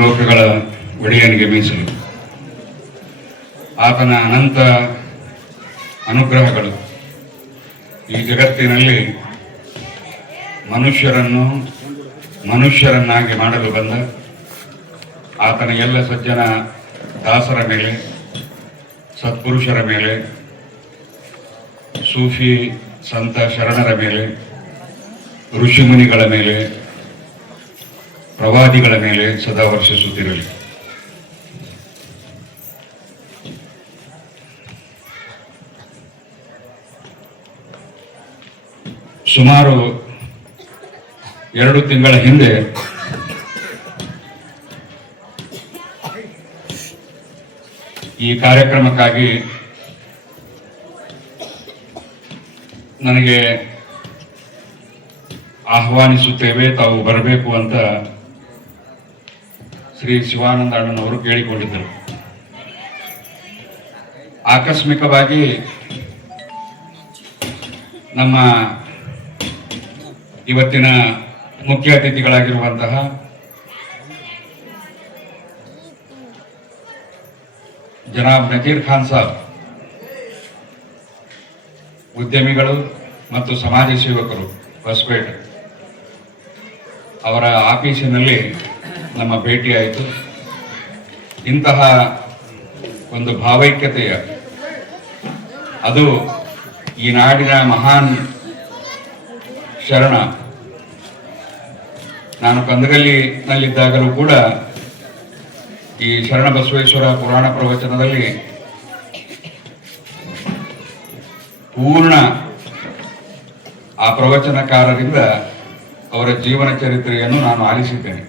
ಲೋಕಗಳ ಒಡೆಯನಿಗೆ ಮೀಸಲು. ಆತನ ಅನಂತ ಅನುಗ್ರಹಗಳು ಈ ಜಗತ್ತಿನಲ್ಲಿ ಮನುಷ್ಯರನ್ನಾಗಿ ಮಾಡಲು ಬಂದ ಆತನ ಎಲ್ಲ ಸಜ್ಜನ ದಾಸರ ಮೇಲೆ, ಸತ್ಪುರುಷರ ಮೇಲೆ, ಸೂಫಿ ಸಂತ ಶರಣರ ಮೇಲೆ, ಋಷಿಮುನಿಗಳ ಮೇಲೆ, ಪ್ರವಾದಿಗಳ ಮೇಲೆ ಸದಾ ವರ್ಷಿಸುತ್ತಿರಲಿ. ಸುಮಾರು 2 ತಿಂಗಳ ಹಿಂದೆ ಈ ಕಾರ್ಯಕ್ರಮಕ್ಕಾಗಿ ನನಗೆ ಆಹ್ವಾನಿಸುತ್ತೇವೆ, ತಾವು ಬರಬೇಕು ಅಂತ ಶ್ರೀ ಶಿವಾನಂದ ಅಣ್ಣನವರು ಕೇಳಿಕೊಂಡಿದ್ದರು. ಆಕಸ್ಮಿಕವಾಗಿ ನಮ್ಮ ಇವತ್ತಿನ ಮುಖ್ಯ ಅತಿಥಿಗಳಾಗಿರುವಂತಹ ಜನಾಬ್ ನಜೀರ್ ಖಾನ್ ಸಾಬ್, ಉದ್ಯಮಿಗಳು ಮತ್ತು ಸಮಾಜ ಸೇವಕರು, ಹೊಸಪೇಟೆ, ಅವರ ಆಫೀಸಿನಲ್ಲಿ ನಮ್ಮ ಭೇಟಿಯಾಯಿತು. ಇಂತಹ ಒಂದು ಭಾವೈಕ್ಯತೆಯ, ಅದು ಈ ನಾಡಿನ ಮಹಾನ್ ಶರಣ, ನಾನು ಕಂದಗಲ್ಲಿನಲ್ಲಿದ್ದಾಗಲೂ ಕೂಡ ಈ ಶರಣ ಬಸವೇಶ್ವರ ಪುರಾಣ ಪ್ರವಚನದಲ್ಲಿ ಪೂರ್ಣ ಆ ಪ್ರವಚನಕಾರರಿಂದ ಅವರ ಜೀವನ ಚರಿತ್ರೆಯನ್ನು ನಾನು ಆಲಿಸಿದ್ದೇನೆ.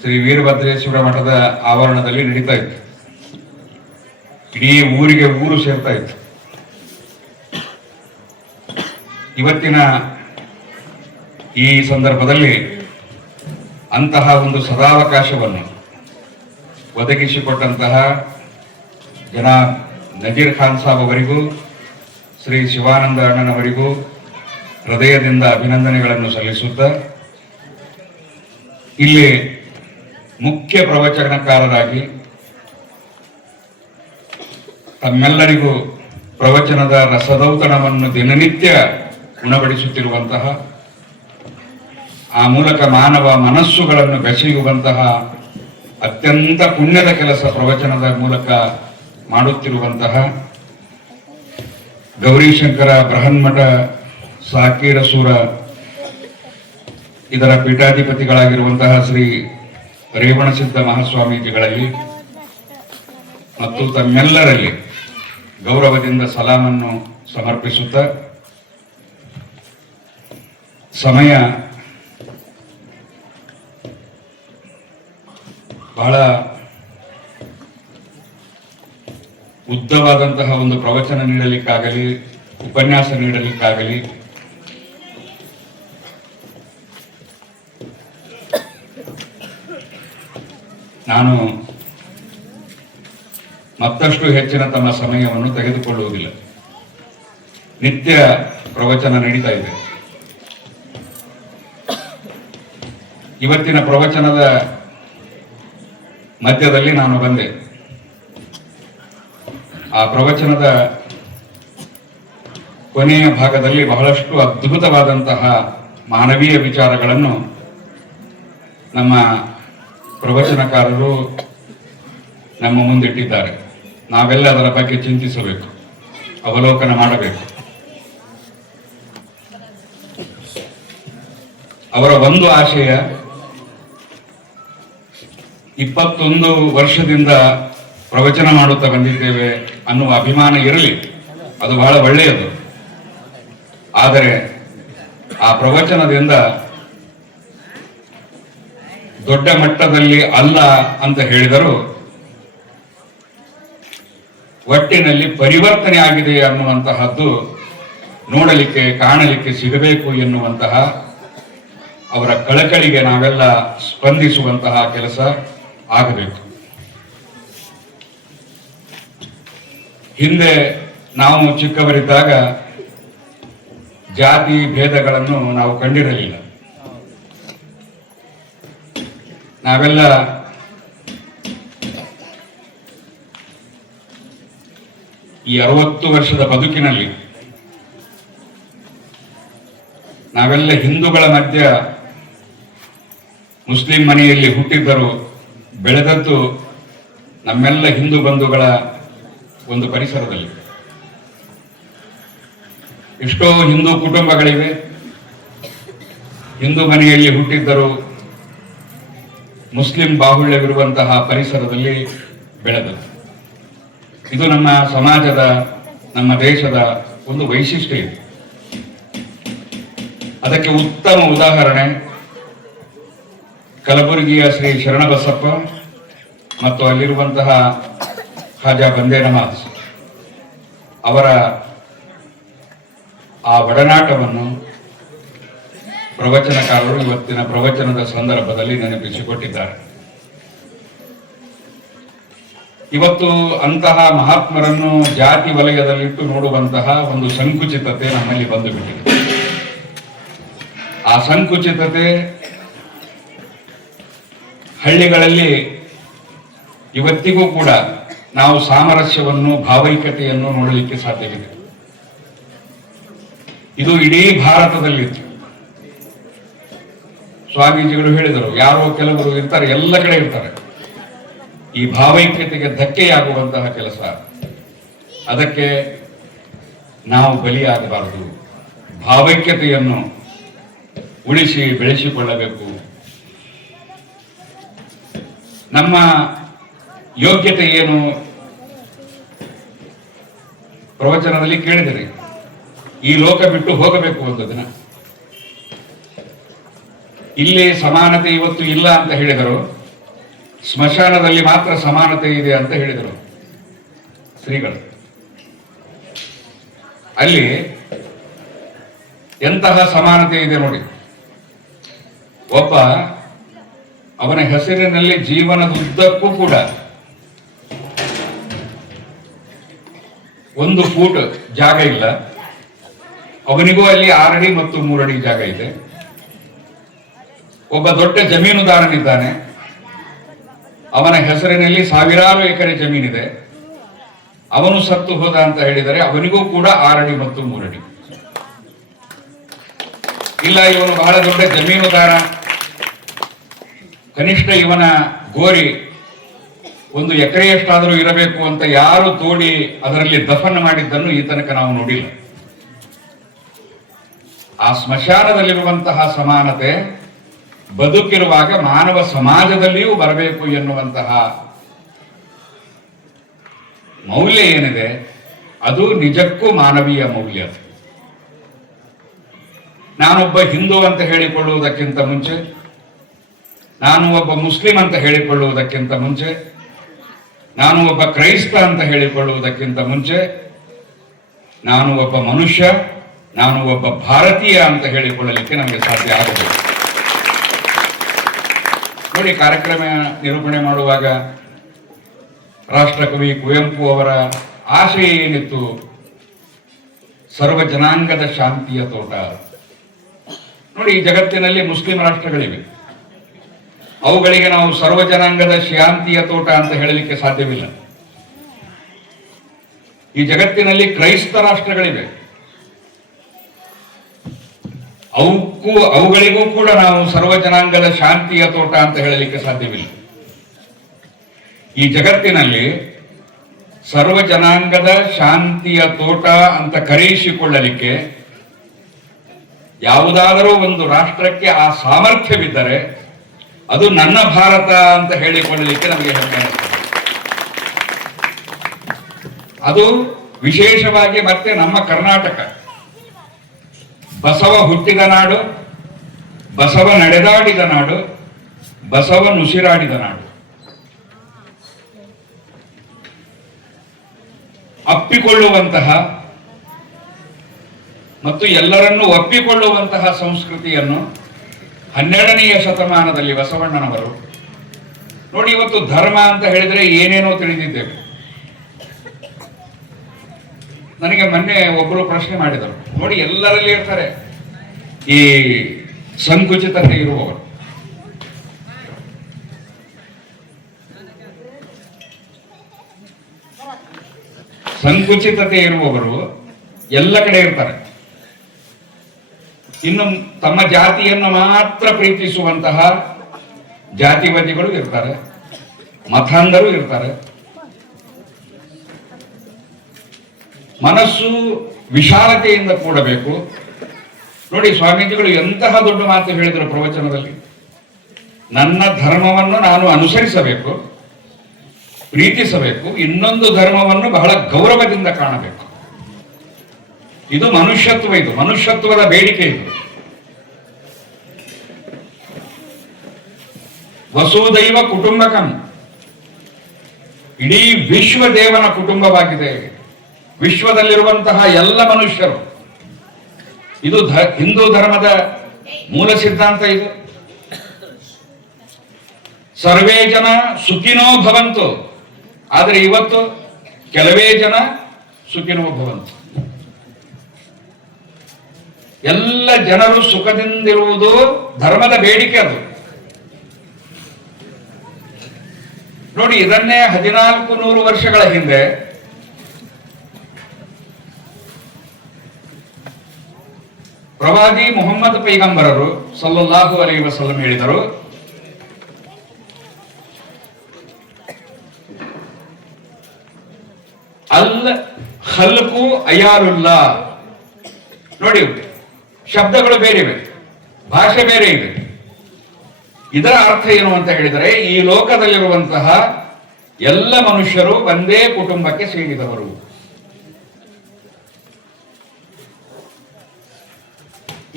ಶ್ರೀ ವೀರಭದ್ರೇಶ್ವರ ಮಠದ ಆವರಣದಲ್ಲಿ ನಡೀತಾ ಇತ್ತು. ಇಡೀ ಊರಿಗೆ ಊರು ಸೇರ್ತಾ ಇತ್ತು. ಇವತ್ತಿನ ಈ ಸಂದರ್ಭದಲ್ಲಿ ಅಂತಹ ಒಂದು ಸದಾವಕಾಶವನ್ನು ಒದಗಿಸಿಕೊಟ್ಟಂತಹ ಜನಾಬ್ ನಜೀರ್ ಖಾನ್ ಸಾಬ್ ಅವರಿಗೂ ಶ್ರೀ ಶಿವಾನಂದ ಅಣ್ಣನವರಿಗೂ ಹೃದಯದಿಂದ ಅಭಿನಂದನೆಗಳನ್ನು ಸಲ್ಲಿಸುತ್ತಾ, ಇಲ್ಲಿ ಮುಖ್ಯ ಪ್ರವಚನಕಾರರಾಗಿ ತಮ್ಮೆಲ್ಲರಿಗೂ ಪ್ರವಚನದ ರಸದೌತಣವನ್ನು ದಿನನಿತ್ಯ ಉಣಬಡಿಸುತ್ತಿರುವಂತಹ, ಆ ಮೂಲಕ ಮಾನವ ಮನಸ್ಸುಗಳನ್ನು ಬೆಸೆಯುವಂತಹ ಅತ್ಯಂತ ಪುಣ್ಯದ ಕೆಲಸ ಪ್ರವಚನದ ಮೂಲಕ ಮಾಡುತ್ತಿರುವಂತಹ ಗೌರಿಶಂಕರ ಬೃಹನ್ಮಠ ಸಾಕೀರಸೂರ ಇದರ ಪೀಠಾಧಿಪತಿಗಳಾಗಿರುವಂತಹ ಶ್ರೀ ರೇವಣಸಿದ್ಧ ಮಹಾಸ್ವಾಮೀಜಿಗಳಲ್ಲಿ ಮತ್ತು ತಮ್ಮೆಲ್ಲರಲ್ಲಿ ಗೌರವದಿಂದ ಸಲಾಮನ್ನು ಸಮರ್ಪಿಸುತ್ತಾ, ಸಮಯ ಬಹಳ ಉದ್ದವಾದಂತಹ ಒಂದು ಪ್ರವಚನ ನೀಡಲಿಕ್ಕಾಗಲಿ, ಉಪನ್ಯಾಸ ನೀಡಲಿಕ್ಕಾಗಲಿ ನಾನು ಮತ್ತಷ್ಟು ಹೆಚ್ಚಿನ ತಮ್ಮ ಸಮಯವನ್ನು ತೆಗೆದುಕೊಳ್ಳುವುದಿಲ್ಲ. ನಿತ್ಯ ಪ್ರವಚನ ನಡೀತಾ ಇದೆ. ಇವತ್ತಿನ ಪ್ರವಚನದ ಮಧ್ಯದಲ್ಲಿ ನಾನು ಬಂದೆ. ಆ ಪ್ರವಚನದ ಕೊನೆಯ ಭಾಗದಲ್ಲಿ ಬಹಳಷ್ಟು ಅದ್ಭುತವಾದಂತಹ ಮಾನವೀಯ ವಿಚಾರಗಳನ್ನು ನಮ್ಮ ಪ್ರವಚನಕಾರರು ನಮ್ಮ ಮುಂದಿಟ್ಟಿದ್ದಾರೆ. ನಾವೆಲ್ಲ ಅದರ ಬಗ್ಗೆ ಚಿಂತಿಸಬೇಕು, ಅವಲೋಕನ ಮಾಡಬೇಕು. ಅವರ ಒಂದು ಆಶಯ, 21 ವರ್ಷದಿಂದ ಪ್ರವಚನ ಮಾಡುತ್ತಾ ಬಂದಿದ್ದೇವೆ ಅನ್ನುವ ಅಭಿಮಾನ ಇರಲಿ, ಅದು ಬಹಳ ಒಳ್ಳೆಯದು. ಆದರೆ ಆ ಪ್ರವಚನದಿಂದ ದೊಡ್ಡ ಮಟ್ಟದಲ್ಲಿ ಅಲ್ಲ ಅಂತ ಹೇಳಿದರೂ ಒಟ್ಟಿನಲ್ಲಿ ಪರಿವರ್ತನೆ ಆಗಿದೆ ಅನ್ನುವಂತಹದ್ದು ನೋಡಲಿಕ್ಕೆ, ಕಾಣಲಿಕ್ಕೆ ಸಿಗಬೇಕು ಎನ್ನುವಂತಹ ಅವರ ಕಳಕಳಿಗೆ ನಾವೆಲ್ಲ ಸ್ಪಂದಿಸುವಂತಹ ಕೆಲಸ ಆಗಬೇಕು. ಹಿಂದೆ ನಾವು ಚಿಕ್ಕವರಿದ್ದಾಗ ಜಾತಿ ಭೇದಗಳನ್ನು ನಾವು ಕಂಡಿರಲಿಲ್ಲ. ನಾವೆಲ್ಲ ಈ 60 ವರ್ಷದ ಬದುಕಿನಲ್ಲಿ ನಾವೆಲ್ಲ ಹಿಂದೂಗಳ ಮಧ್ಯ ಮುಸ್ಲಿಂ ಮನೆಯಲ್ಲಿ ಹುಟ್ಟಿದ್ದರು, ಬೆಳೆದದ್ದು ನಮ್ಮೆಲ್ಲ ಹಿಂದೂ ಬಂಧುಗಳ ಒಂದು ಪರಿಸರದಲ್ಲಿ. ಎಷ್ಟೋ ಹಿಂದೂ ಕುಟುಂಬಗಳಿವೆ, ಹಿಂದೂ ಮನೆಯಲ್ಲಿ ಹುಟ್ಟಿದ್ದರು, ಮುಸ್ಲಿಂ ಬಾಹುಳ್ಯವಿರುವಂತಹ ಪರಿಸರದಲ್ಲಿ ಬೆಳೆದದ್ದು. ಇದು ನಮ್ಮ ಸಮಾಜದ, ನಮ್ಮ ದೇಶದ ಒಂದು ವೈಶಿಷ್ಟ್ಯ ಇದೆ. ಅದಕ್ಕೆ ಉತ್ತಮ ಉದಾಹರಣೆ ಕಲಬುರಗಿಯ ಶ್ರೀ ಶರಣಬಸಪ್ಪ ಮತ್ತು ಅಲ್ಲಿರುವಂತಹ ಖಾಜಾ ಬಂದೇ ನವಾಜ್ ಅವರ ಆ ಒಡನಾಟವನ್ನು ಪ್ರವಚನಕಾರರು ಇವತ್ತಿನ ಪ್ರವಚನದ ಸಂದರ್ಭದಲ್ಲಿ ನೆನಪಿಸಿಕೊಟ್ಟಿದ್ದಾರೆ. ಇವತ್ತು ಅಂತಹ ಮಹಾತ್ಮರನ್ನು ಜಾತಿ ವಲಯದಲ್ಲಿಟ್ಟು ನೋಡುವಂತಹ ಒಂದು ಸಂಕುಚಿತತೆ ನಮ್ಮಲ್ಲಿ ಬಂದು ಬಿಟ್ಟಿದೆ. ಆ ಸಂಕುಚಿತತೆ ಹಳ್ಳಿಗಳಲ್ಲಿ ಇವತ್ತಿಗೂ ಕೂಡ ನಾವು ಸಾಮರಸ್ಯವನ್ನು, ಭಾವೈಕ್ಯತೆಯನ್ನು ನೋಡಲಿಕ್ಕೆ ಸಾಧ್ಯವಿದೆ. ಇದು ಇಡೀ ಭಾರತದಲ್ಲಿತ್ತು. ಸ್ವಾಮೀಜಿಗಳು ಹೇಳಿದರು, ಯಾರೋ ಕೆಲವರು ಇರ್ತಾರೆ, ಎಲ್ಲ ಕಡೆ ಇರ್ತಾರೆ. ಈ ಭಾವೈಕ್ಯತೆಗೆ ಧಕ್ಕೆಯಾಗುವಂತಹ ಕೆಲಸ, ಅದಕ್ಕೆ ನಾವು ಬಲಿಯಾಗಬಾರದು. ಭಾವೈಕ್ಯತೆಯನ್ನು ಉಳಿಸಿ ಬೆಳೆಸಿಕೊಳ್ಳಬೇಕು. ನಮ್ಮ ಯೋಗ್ಯತೆ ಏನು? ಪ್ರವಚನದಲ್ಲಿ ಕೇಳಿದರೆ ಈ ಲೋಕ ಬಿಟ್ಟು ಹೋಗಬೇಕು ಒಂದು ದಿನ. ಇಲ್ಲಿ ಸಮಾನತೆ ಇವತ್ತು ಇಲ್ಲ ಅಂತ ಹೇಳಿದರು, ಸ್ಮಶಾನದಲ್ಲಿ ಮಾತ್ರ ಸಮಾನತೆ ಇದೆ ಅಂತ ಹೇಳಿದರು ಶ್ರೀಗಳು. ಅಲ್ಲಿ ಎಂತಹ ಸಮಾನತೆ ಇದೆ ನೋಡಿ. ಒಬ್ಬ ಅವನ ಹೆಸರಿನಲ್ಲಿ ಜೀವನದುದ್ದಕ್ಕೂ ಕೂಡ 1 ಫೂಟ್ ಜಾಗ ಇಲ್ಲ, ಅವನಿಗೂ ಅಲ್ಲಿ 6 ಅಡಿ ಮತ್ತು 3 ಅಡಿ ಜಾಗ ಇದೆ. ಒಬ್ಬ ದೊಡ್ಡ ಜಮೀನುದಾರನಿದ್ದಾನೆ, ಅವನ ಹೆಸರಿನಲ್ಲಿ ಸಾವಿರಾರು ಎಕರೆ ಜಮೀನಿದೆ. ಅವನು ಸತ್ತು ಹೋದ ಅಂತ ಹೇಳಿದರೆ ಅವನಿಗೂ ಕೂಡ 6 ಅಡಿ ಮತ್ತು 3 ಅಡಿ ಇಲ್ಲ. ಇವನು ಬಹಳ ದೊಡ್ಡ ಜಮೀನುದಾರ, ಕನಿಷ್ಠ ಇವನ ಗೋರಿ 1 ಎಕರೆಯಷ್ಟಾದರೂ ಇರಬೇಕು ಅಂತ ಯಾರು ತೋಡಿ ಅದರಲ್ಲಿ ದಫನ್ ಮಾಡಿದ್ದನ್ನು ಈ ತನಕ ನಾವು ನೋಡಿಲ್ಲ. ಆ ಸ್ಮಶಾನದಲ್ಲಿರುವಂತಹ ಸಮಾನತೆ ಬದುಕಿರುವಾಗ ಮಾನವ ಸಮಾಜದಲ್ಲಿಯೂ ಬರಬೇಕು ಎನ್ನುವಂತಹ ಮೌಲ್ಯ ಏನಿದೆ, ಅದು ನಿಜಕ್ಕೂ ಮಾನವೀಯ ಮೌಲ್ಯ. ನಾನೊಬ್ಬ ಹಿಂದೂ ಅಂತ ಹೇಳಿಕೊಳ್ಳುವುದಕ್ಕಿಂತ ಮುಂಚೆ, ನಾನು ಒಬ್ಬ ಮುಸ್ಲಿಂ ಅಂತ ಹೇಳಿಕೊಳ್ಳುವುದಕ್ಕಿಂತ ಮುಂಚೆ, ನಾನು ಒಬ್ಬ ಕ್ರೈಸ್ತ ಅಂತ ಹೇಳಿಕೊಳ್ಳುವುದಕ್ಕಿಂತ ಮುಂಚೆ, ನಾನು ಒಬ್ಬ ಮನುಷ್ಯ, ನಾನು ಒಬ್ಬ ಭಾರತೀಯ ಅಂತ ಹೇಳಿಕೊಳ್ಳಲಿಕ್ಕೆ ನಮಗೆ ಸಾಧ್ಯ ಆಗಬೇಕು. ನೋಡಿ, ಕಾರ್ಯಕ್ರಮ ನಿರೂಪಣೆ ಮಾಡುವಾಗ ರಾಷ್ಟ್ರಕವಿ ಕುವೆಂಪು ಅವರ ಆಶಯ ಏನಿತ್ತು? ಸರ್ವ ಜನಾಂಗದ ಶಾಂತಿಯ ತೋಟ. ನೋಡಿ, ಈ ಜಗತ್ತಿನಲ್ಲಿ ಮುಸ್ಲಿಂ ರಾಷ್ಟ್ರಗಳಿವೆ, ಅವುಗಳಿಗೆ ನಾವು ಸರ್ವ ಜನಾಂಗದ ಶಾಂತಿಯ ತೋಟ ಅಂತ ಹೇಳಲಿಕ್ಕೆ ಸಾಧ್ಯವಿಲ್ಲ. ಈ ಜಗತ್ತಿನಲ್ಲಿ ಕ್ರೈಸ್ತ ರಾಷ್ಟ್ರಗಳಿವೆ, ಅವುಗಳಿಗೂ ಕೂಡ ನಾವು ಸರ್ವ ಜನಾಂಗದ ಶಾಂತಿಯ ತೋಟ ಅಂತ ಹೇಳಲಿಕ್ಕೆ ಸಾಧ್ಯವಿಲ್ಲ. ಈ ಜಗತ್ತಿನಲ್ಲಿ ಸರ್ವ ಜನಾಂಗದ ಶಾಂತಿಯ ತೋಟ ಅಂತ ಕರೆಯಿಸಿಕೊಳ್ಳಲಿಕ್ಕೆ ಯಾವುದಾದರೂ ಒಂದು ರಾಷ್ಟ್ರಕ್ಕೆ ಆ ಸಾಮರ್ಥ್ಯವಿದ್ದರೆ ಅದು ನನ್ನ ಭಾರತ ಅಂತ ಹೇಳಿಕೊಳ್ಳಲಿಕ್ಕೆ ನಮಗೆ ಹೆಮ್ಮೆ ಅನಿಸ್ತದೆ. ಅದು ವಿಶೇಷವಾಗಿ ಮತ್ತೆ ನಮ್ಮ ಕರ್ನಾಟಕ, ಬಸವ ಹುಟ್ಟಿದ ನಾಡು, ಬಸವ ನಡೆದಾಡಿದ ನಾಡು, ಬಸವ ನುಸಿರಾಡಿದ ನಾಡು. ಅಪ್ಪಿಕೊಳ್ಳುವಂತಹ ಮತ್ತು ಎಲ್ಲರನ್ನೂ ಒಪ್ಪಿಕೊಳ್ಳುವಂತಹ ಸಂಸ್ಕೃತಿಯನ್ನು 12ನೆಯ ಶತಮಾನದಲ್ಲಿ ಬಸವಣ್ಣನವರು ನೋಡಿ. ಇವತ್ತು ಧರ್ಮ ಅಂತ ಹೇಳಿದ್ರೆ ಏನೇನೋ ತಿಳಿದಿದ್ದೇವೆ. ನನಗೆ ಮೊನ್ನೆ ಒಬ್ಬರು ಪ್ರಶ್ನೆ ಮಾಡಿದರು, ನೋಡಿ ಎಲ್ಲರಲ್ಲಿ ಇರ್ತಾರೆ ಈ ಸಂಕುಚಿತತೆ ಇರುವವರು, ಸಂಕುಚಿತತೆ ಇರುವವರು ಎಲ್ಲ ಕಡೆ ಇರ್ತಾರೆ. ಇನ್ನು ತಮ್ಮ ಜಾತಿಯನ್ನು ಮಾತ್ರ ಪ್ರೀತಿಸುವಂತಹ ಜಾತಿವಾದಿಗಳು ಇರ್ತಾರೆ, ಮತಾಂಧರು ಇರ್ತಾರೆ. ಮನಸ್ಸು ವಿಶಾಲತೆಯಿಂದ ಕೂಡಬೇಕು. ನೋಡಿ, ಸ್ವಾಮೀಜಿಗಳು ಎಂತಹ ದೊಡ್ಡ ಮಾತು ಹೇಳಿದರು ಪ್ರವಚನದಲ್ಲಿ. ನನ್ನ ಧರ್ಮವನ್ನು ನಾನು ಅನುಸರಿಸಬೇಕು, ಪ್ರೀತಿಸಬೇಕು, ಇನ್ನೊಂದು ಧರ್ಮವನ್ನು ಬಹಳ ಗೌರವದಿಂದ ಕಾಣಬೇಕು. ಇದು ಮನುಷ್ಯತ್ವ, ಇದು ಮನುಷ್ಯತ್ವದ ಬೇಡಿಕೆ. ಇದು ವಸುದೈವ ಕುಟುಂಬಕಂ, ಇಡೀ ವಿಶ್ವ ದೇವನ ಕುಟುಂಬವಾಗಿದೆ. ವಿಶ್ವದಲ್ಲಿರುವಂತಹ ಎಲ್ಲ ಮನುಷ್ಯರು, ಇದು ಹಿಂದೂ ಧರ್ಮದ ಮೂಲ ಸಿದ್ಧಾಂತ. ಇದು ಸರ್ವೇ ಜನ ಸುಖಿನೋ ಭವಂತು. ಆದರೆ ಇವತ್ತು ಕೆಲವೇ ಜನ ಸುಖಿನೋ ಭವಂತು. ಎಲ್ಲ ಜನರು ಸುಖದಿಂದಿರುವುದು ಧರ್ಮದ ಬೇಡಿಕೆ. ಅದು ನೋಡಿ, ಇದನ್ನೇ 1400 ವರ್ಷಗಳ ಹಿಂದೆ ಪ್ರವಾದಿ ಮುಹಮ್ಮದ್ ಪೈಗಂಬರರು ಸಲ್ಲಲ್ಲಾಹು ಅಲೈಹಿ ವಸಲ್ಲಂ ಹೇಳಿದರು, ಅಲ್ ಖಲ್ಕು ಅಯಾಲುಲ್ಲಾ. ನೋಡಿ, ಶಬ್ದಗಳು ಬೇರೆ ಇವೆ, ಭಾಷೆ ಬೇರೆ ಇದೆ. ಇದರ ಅರ್ಥ ಏನು ಅಂತ ಹೇಳಿದರೆ, ಈ ಲೋಕದಲ್ಲಿರುವಂತಹ ಎಲ್ಲ ಮನುಷ್ಯರು ಒಂದೇ ಕುಟುಂಬಕ್ಕೆ ಸೇರಿದವರು.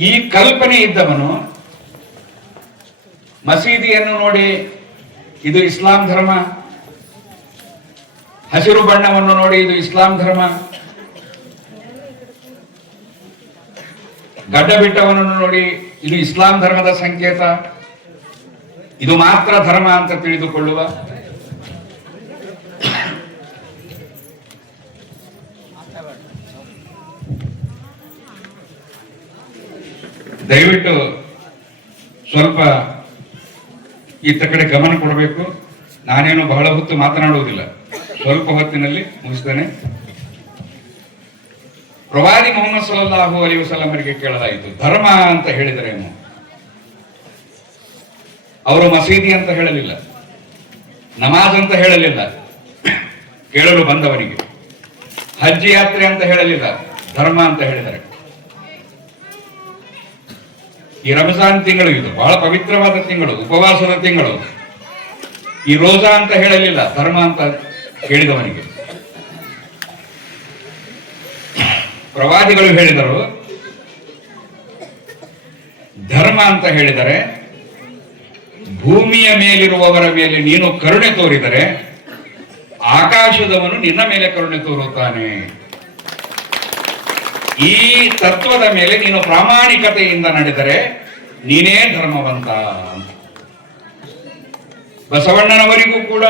ಈ ಕಲ್ಪನೆ ಇದ್ದವನು ಮಸೀದಿಯನ್ನು ನೋಡಿ ಇದು ಇಸ್ಲಾಂ ಧರ್ಮ, ಹಸಿರು ಬಣ್ಣವನ್ನು ನೋಡಿ ಇದು ಇಸ್ಲಾಂ ಧರ್ಮ, ಗಡ್ಡ ಬಿಟ್ಟವನನ್ನು ನೋಡಿ ಇದು ಇಸ್ಲಾಂ ಧರ್ಮದ ಸಂಕೇತ, ಇದು ಮಾತ್ರ ಧರ್ಮ ಅಂತ ತಿಳಿದುಕೊಳ್ಳುವ ದಯವಿಟ್ಟು ಸ್ವಲ್ಪ ಇತ್ತ ಕಡೆ ಗಮನ ಕೊಡಬೇಕು. ನಾನೇನು ಬಹಳ ಹೊತ್ತು ಮಾತನಾಡುವುದಿಲ್ಲ, ಸ್ವಲ್ಪ ಹೊತ್ತಿನಲ್ಲಿ ಮುಗಿಸ್ತೇನೆ. ಪ್ರವಾದಿ ಮುಹಮ್ಮದ್ ಸಲ್ಲಲ್ಲಾಹು ಅಲೈಹಿ ವಸಲ್ಲಮರಿಗೆ ಕೇಳಲಾಯಿತು, ಧರ್ಮ ಅಂತ ಹೇಳಿದರೇನು? ಅವರು ಮಸೀದಿ ಅಂತ ಹೇಳಲಿಲ್ಲ, ನಮಾಜ್ ಅಂತ ಹೇಳಲಿಲ್ಲ ಕೇಳಲು ಬಂದವರಿಗೆ, ಹಜ್ ಯಾತ್ರೆ ಅಂತ ಹೇಳಲಿಲ್ಲ, ಧರ್ಮ ಅಂತ ಹೇಳಿದರೆ. ಈ ರಂಜಾನ್ ತಿಂಗಳು ಇದು ಬಹಳ ಪವಿತ್ರವಾದ ತಿಂಗಳು, ಉಪವಾಸದ ತಿಂಗಳು. ಈ ರೋಜಾ ಅಂತ ಹೇಳಲಿಲ್ಲ, ಧರ್ಮ ಅಂತ ಹೇಳಿದವನಿಗೆ. ಪ್ರವಾದಿಗಳು ಹೇಳಿದರು, ಧರ್ಮ ಅಂತ ಹೇಳಿದರೆ ಭೂಮಿಯ ಮೇಲಿರುವವರ ಮೇಲೆ ನೀನು ಕರುಣೆ ತೋರಿದರೆ ಆಕಾಶದವನು ನಿನ್ನ ಮೇಲೆ ಕರುಣೆ ತೋರುತ್ತಾನೆ. ಈ ತತ್ವದ ಮೇಲೆ ನೀನು ಪ್ರಾಮಾಣಿಕತೆಯಿಂದ ನಡೆದರೆ ನೀನೇ ಧರ್ಮವಂತ. ಬಸವಣ್ಣನವರಿಗೂ ಕೂಡ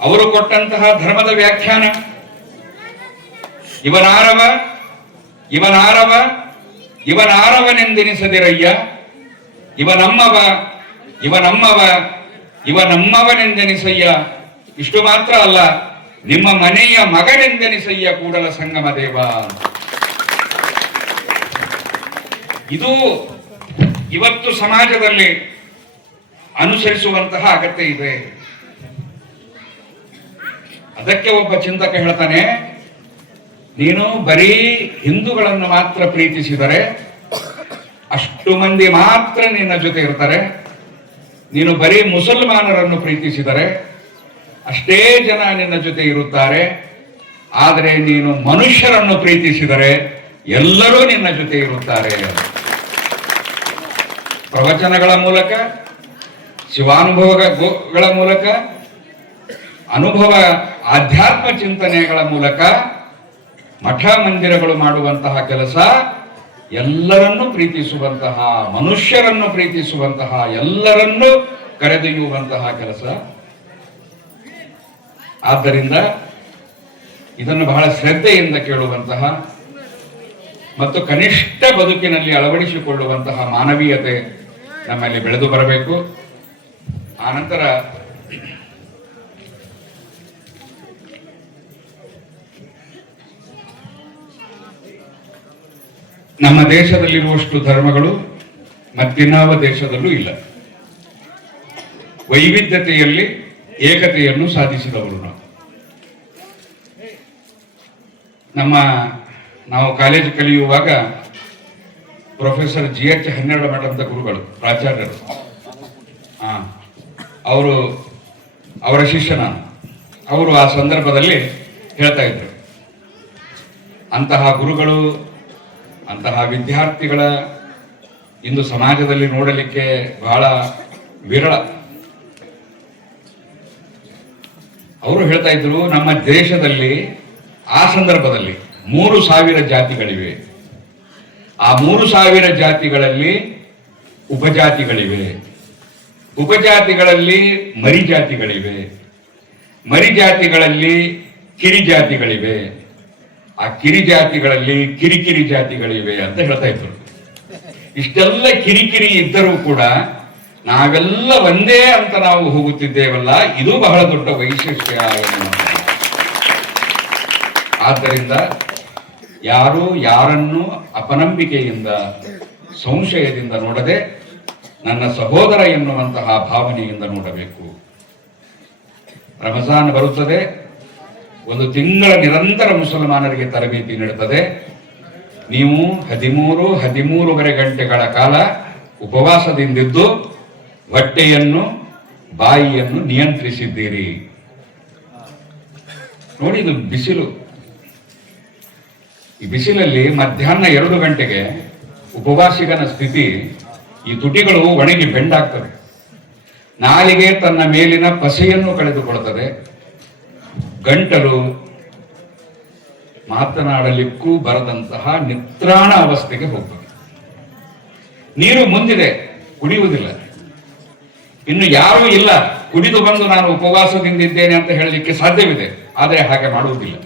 ಅವರು ಕೊಟ್ಟಂತಹ ಧರ್ಮದ ವ್ಯಾಖ್ಯಾನ, ಇವನಾರವ ಇವನಾರವ ಇವನಾರವನೆಂದೆನಿಸದಿರಯ್ಯ, ಇವನಮ್ಮವ ಇವನಮ್ಮವ ಇವನಮ್ಮವನೆಂದೆನಿಸಯ್ಯ. ಇಷ್ಟು ಮಾತ್ರ ಅಲ್ಲ, ನಿಮ್ಮ ಮನೆಯ ಮಗನೆಂದೆನಿಸಯ್ಯ ಕೂಡಲ ಸಂಗಮ ದೇವ. ಇದು ಇವತ್ತು ಸಮಾಜದಲ್ಲಿ ಅನುಸರಿಸುವಂತಹ ಅಗತ್ಯ ಇದೆ. ಅದಕ್ಕೆ ಒಬ್ಬ ಚಿಂತಕ ಹೇಳ್ತಾನೆ, ನೀನು ಬರೀ ಹಿಂದೂಗಳನ್ನು ಮಾತ್ರ ಪ್ರೀತಿಸಿದರೆ ಅಷ್ಟು ಮಂದಿ ಮಾತ್ರ ನಿನ್ನ ಜೊತೆ ಇರ್ತಾರೆ. ನೀನು ಬರೀ ಮುಸಲ್ಮಾನರನ್ನು ಪ್ರೀತಿಸಿದರೆ ಅಷ್ಟೇ ಜನ ನಿನ್ನ ಜೊತೆ ಇರುತ್ತಾರೆ. ಆದರೆ ನೀನು ಮನುಷ್ಯರನ್ನು ಪ್ರೀತಿಸಿದರೆ ಎಲ್ಲರೂ ನಿನ್ನ ಜೊತೆ ಇರುತ್ತಾರೆ. ಪ್ರವಚನಗಳ ಮೂಲಕ, ಶಿವಾನುಭವಗಳ ಮೂಲಕ, ಅನುಭವ ಆಧ್ಯಾತ್ಮ ಚಿಂತನೆಗಳ ಮೂಲಕ ಮಠ ಮಂದಿರಗಳು ಮಾಡುವಂತಹ ಕೆಲಸ ಎಲ್ಲರನ್ನೂ ಪ್ರೀತಿಸುವಂತಹ, ಮನುಷ್ಯರನ್ನು ಪ್ರೀತಿಸುವಂತಹ, ಎಲ್ಲರನ್ನೂ ಕರೆದೊಯ್ಯುವಂತಹ ಕೆಲಸ. ಆದ್ದರಿಂದ ಇದನ್ನು ಬಹಳ ಶ್ರದ್ಧೆಯಿಂದ ಕೇಳುವಂತಹ ಮತ್ತು ಕನಿಷ್ಠ ಬದುಕಿನಲ್ಲಿ ಅಳವಡಿಸಿಕೊಳ್ಳುವಂತಹ ಮಾನವೀಯತೆ ನಮ್ಮಲ್ಲಿ ಬೆಳೆದು ಬರಬೇಕು. ಆನಂತರ ನಮ್ಮ ದೇಶದಲ್ಲಿರುವಷ್ಟು ಧರ್ಮಗಳು ಮತ್ತಿನ್ನಾವ ದೇಶದಲ್ಲೂ ಇಲ್ಲ. ವೈವಿಧ್ಯತೆಯಲ್ಲಿ ಏಕತೆಯನ್ನು ಸಾಧಿಸಿದವರು ನಾವು ಕಾಲೇಜು ಕಲಿಯುವಾಗ ಪ್ರೊಫೆಸರ್ GH ಹನ್ನೆರಡು ಮಠ ಅಂತ ಗುರುಗಳು, ಪ್ರಾಚಾರ್ಯರು, ಅವರ ಶಿಷ್ಯ ನಾನು. ಅವರು ಆ ಸಂದರ್ಭದಲ್ಲಿ ಹೇಳ್ತಾ ಇದ್ರು, ಅಂತಹ ಗುರುಗಳು, ಅಂತಹ ವಿದ್ಯಾರ್ಥಿಗಳ ಇಂದು ಸಮಾಜದಲ್ಲಿ ನೋಡಲಿಕ್ಕೆ ಬಹಳ ವಿರಳ. ಅವರು ಹೇಳ್ತಾ ಇದ್ರು, ನಮ್ಮ ದೇಶದಲ್ಲಿ ಆ ಸಂದರ್ಭದಲ್ಲಿ 3,000 ಜಾತಿಗಳಿವೆ. ಆ 3,000 ಜಾತಿಗಳಲ್ಲಿ ಉಪಜಾತಿಗಳಿವೆ, ಉಪಜಾತಿಗಳಲ್ಲಿ ಮರಿಜಾತಿಗಳಿವೆ, ಮರಿಜಾತಿಗಳಲ್ಲಿ ಕಿರಿಜಾತಿಗಳಿವೆ, ಆ ಕಿರಿಜಾತಿಗಳಲ್ಲಿ ಕಿರಿಕಿರಿ ಜಾತಿಗಳಿವೆ ಅಂತ ಹೇಳ್ತಾ ಇದ್ರು. ಇಷ್ಟೆಲ್ಲ ಕಿರಿಕಿರಿ ಇದ್ದರೂ ಕೂಡ ನಾವೆಲ್ಲ ಒಂದೇ ಅಂತ ನಾವು ಹೋಗುತ್ತಿದ್ದೇವಲ್ಲ, ಇದು ಬಹಳ ದೊಡ್ಡ ವೈಶಿಷ್ಟ್ಯ. ಆದ್ದರಿಂದ ಯಾರು ಯಾರನ್ನು ಅಪನಂಬಿಕೆಯಿಂದ ಸಂಶಯದಿಂದ ನೋಡದೆ ನನ್ನ ಸಹೋದರ ಎನ್ನುವಂತಹ ಭಾವನೆಯಿಂದ ನೋಡಬೇಕು. ರಮಜಾನ್ ಬರುತ್ತದೆ, ಒಂದು ತಿಂಗಳ ನಿರಂತರ ಮುಸಲ್ಮಾನರಿಗೆ ತರಬೇತಿ ನೀಡುತ್ತದೆ. ನೀವು 13 ಗಂಟೆಗಳ ಕಾಲ ಉಪವಾಸದಿಂದಿದ್ದು ಹೊಟ್ಟೆಯನ್ನು ಬಾಯಿಯನ್ನು ನಿಯಂತ್ರಿಸಿದ್ದೀರಿ. ನೋಡಿ, ಇದು ಬಿಸಿಲು. ಈ ಬಿಸಿಲಲ್ಲಿ ಮಧ್ಯಾಹ್ನ 2 ಗಂಟೆಗೆ ಉಪವಾಸಿಗನ ಸ್ಥಿತಿ, ಈ ತುಟಿಗಳು ಒಣಗಿ ಬೆಂಡಾಗ್ತವೆ, ನಾಲಿಗೆ ತನ್ನ ಮೇಲಿನ ಪಸೆಯನ್ನು ಕಳೆದುಕೊಳ್ಳುತ್ತದೆ, ಗಂಟಲು ಮಾತನಾಡಲಿಕ್ಕೂ ಬರದಂತಹ ನಿತ್ರಾಣ ಅವಸ್ಥೆಗೆ ಹೋಗ್ತದೆ. ನೀರು ಮುಂದಿದೆ, ಕುಡಿಯುವುದಿಲ್ಲ. ಇನ್ನು ಯಾರೂ ಇಲ್ಲ ಕುಡಿದು ಬಂದು ನಾನು ಉಪವಾಸದಿಂದಿದ್ದೇನೆ ಅಂತ ಹೇಳಲಿಕ್ಕೆ ಸಾಧ್ಯವಿದೆ, ಆದರೆ ಹಾಗೆ ಮಾಡುವುದಿಲ್ಲ.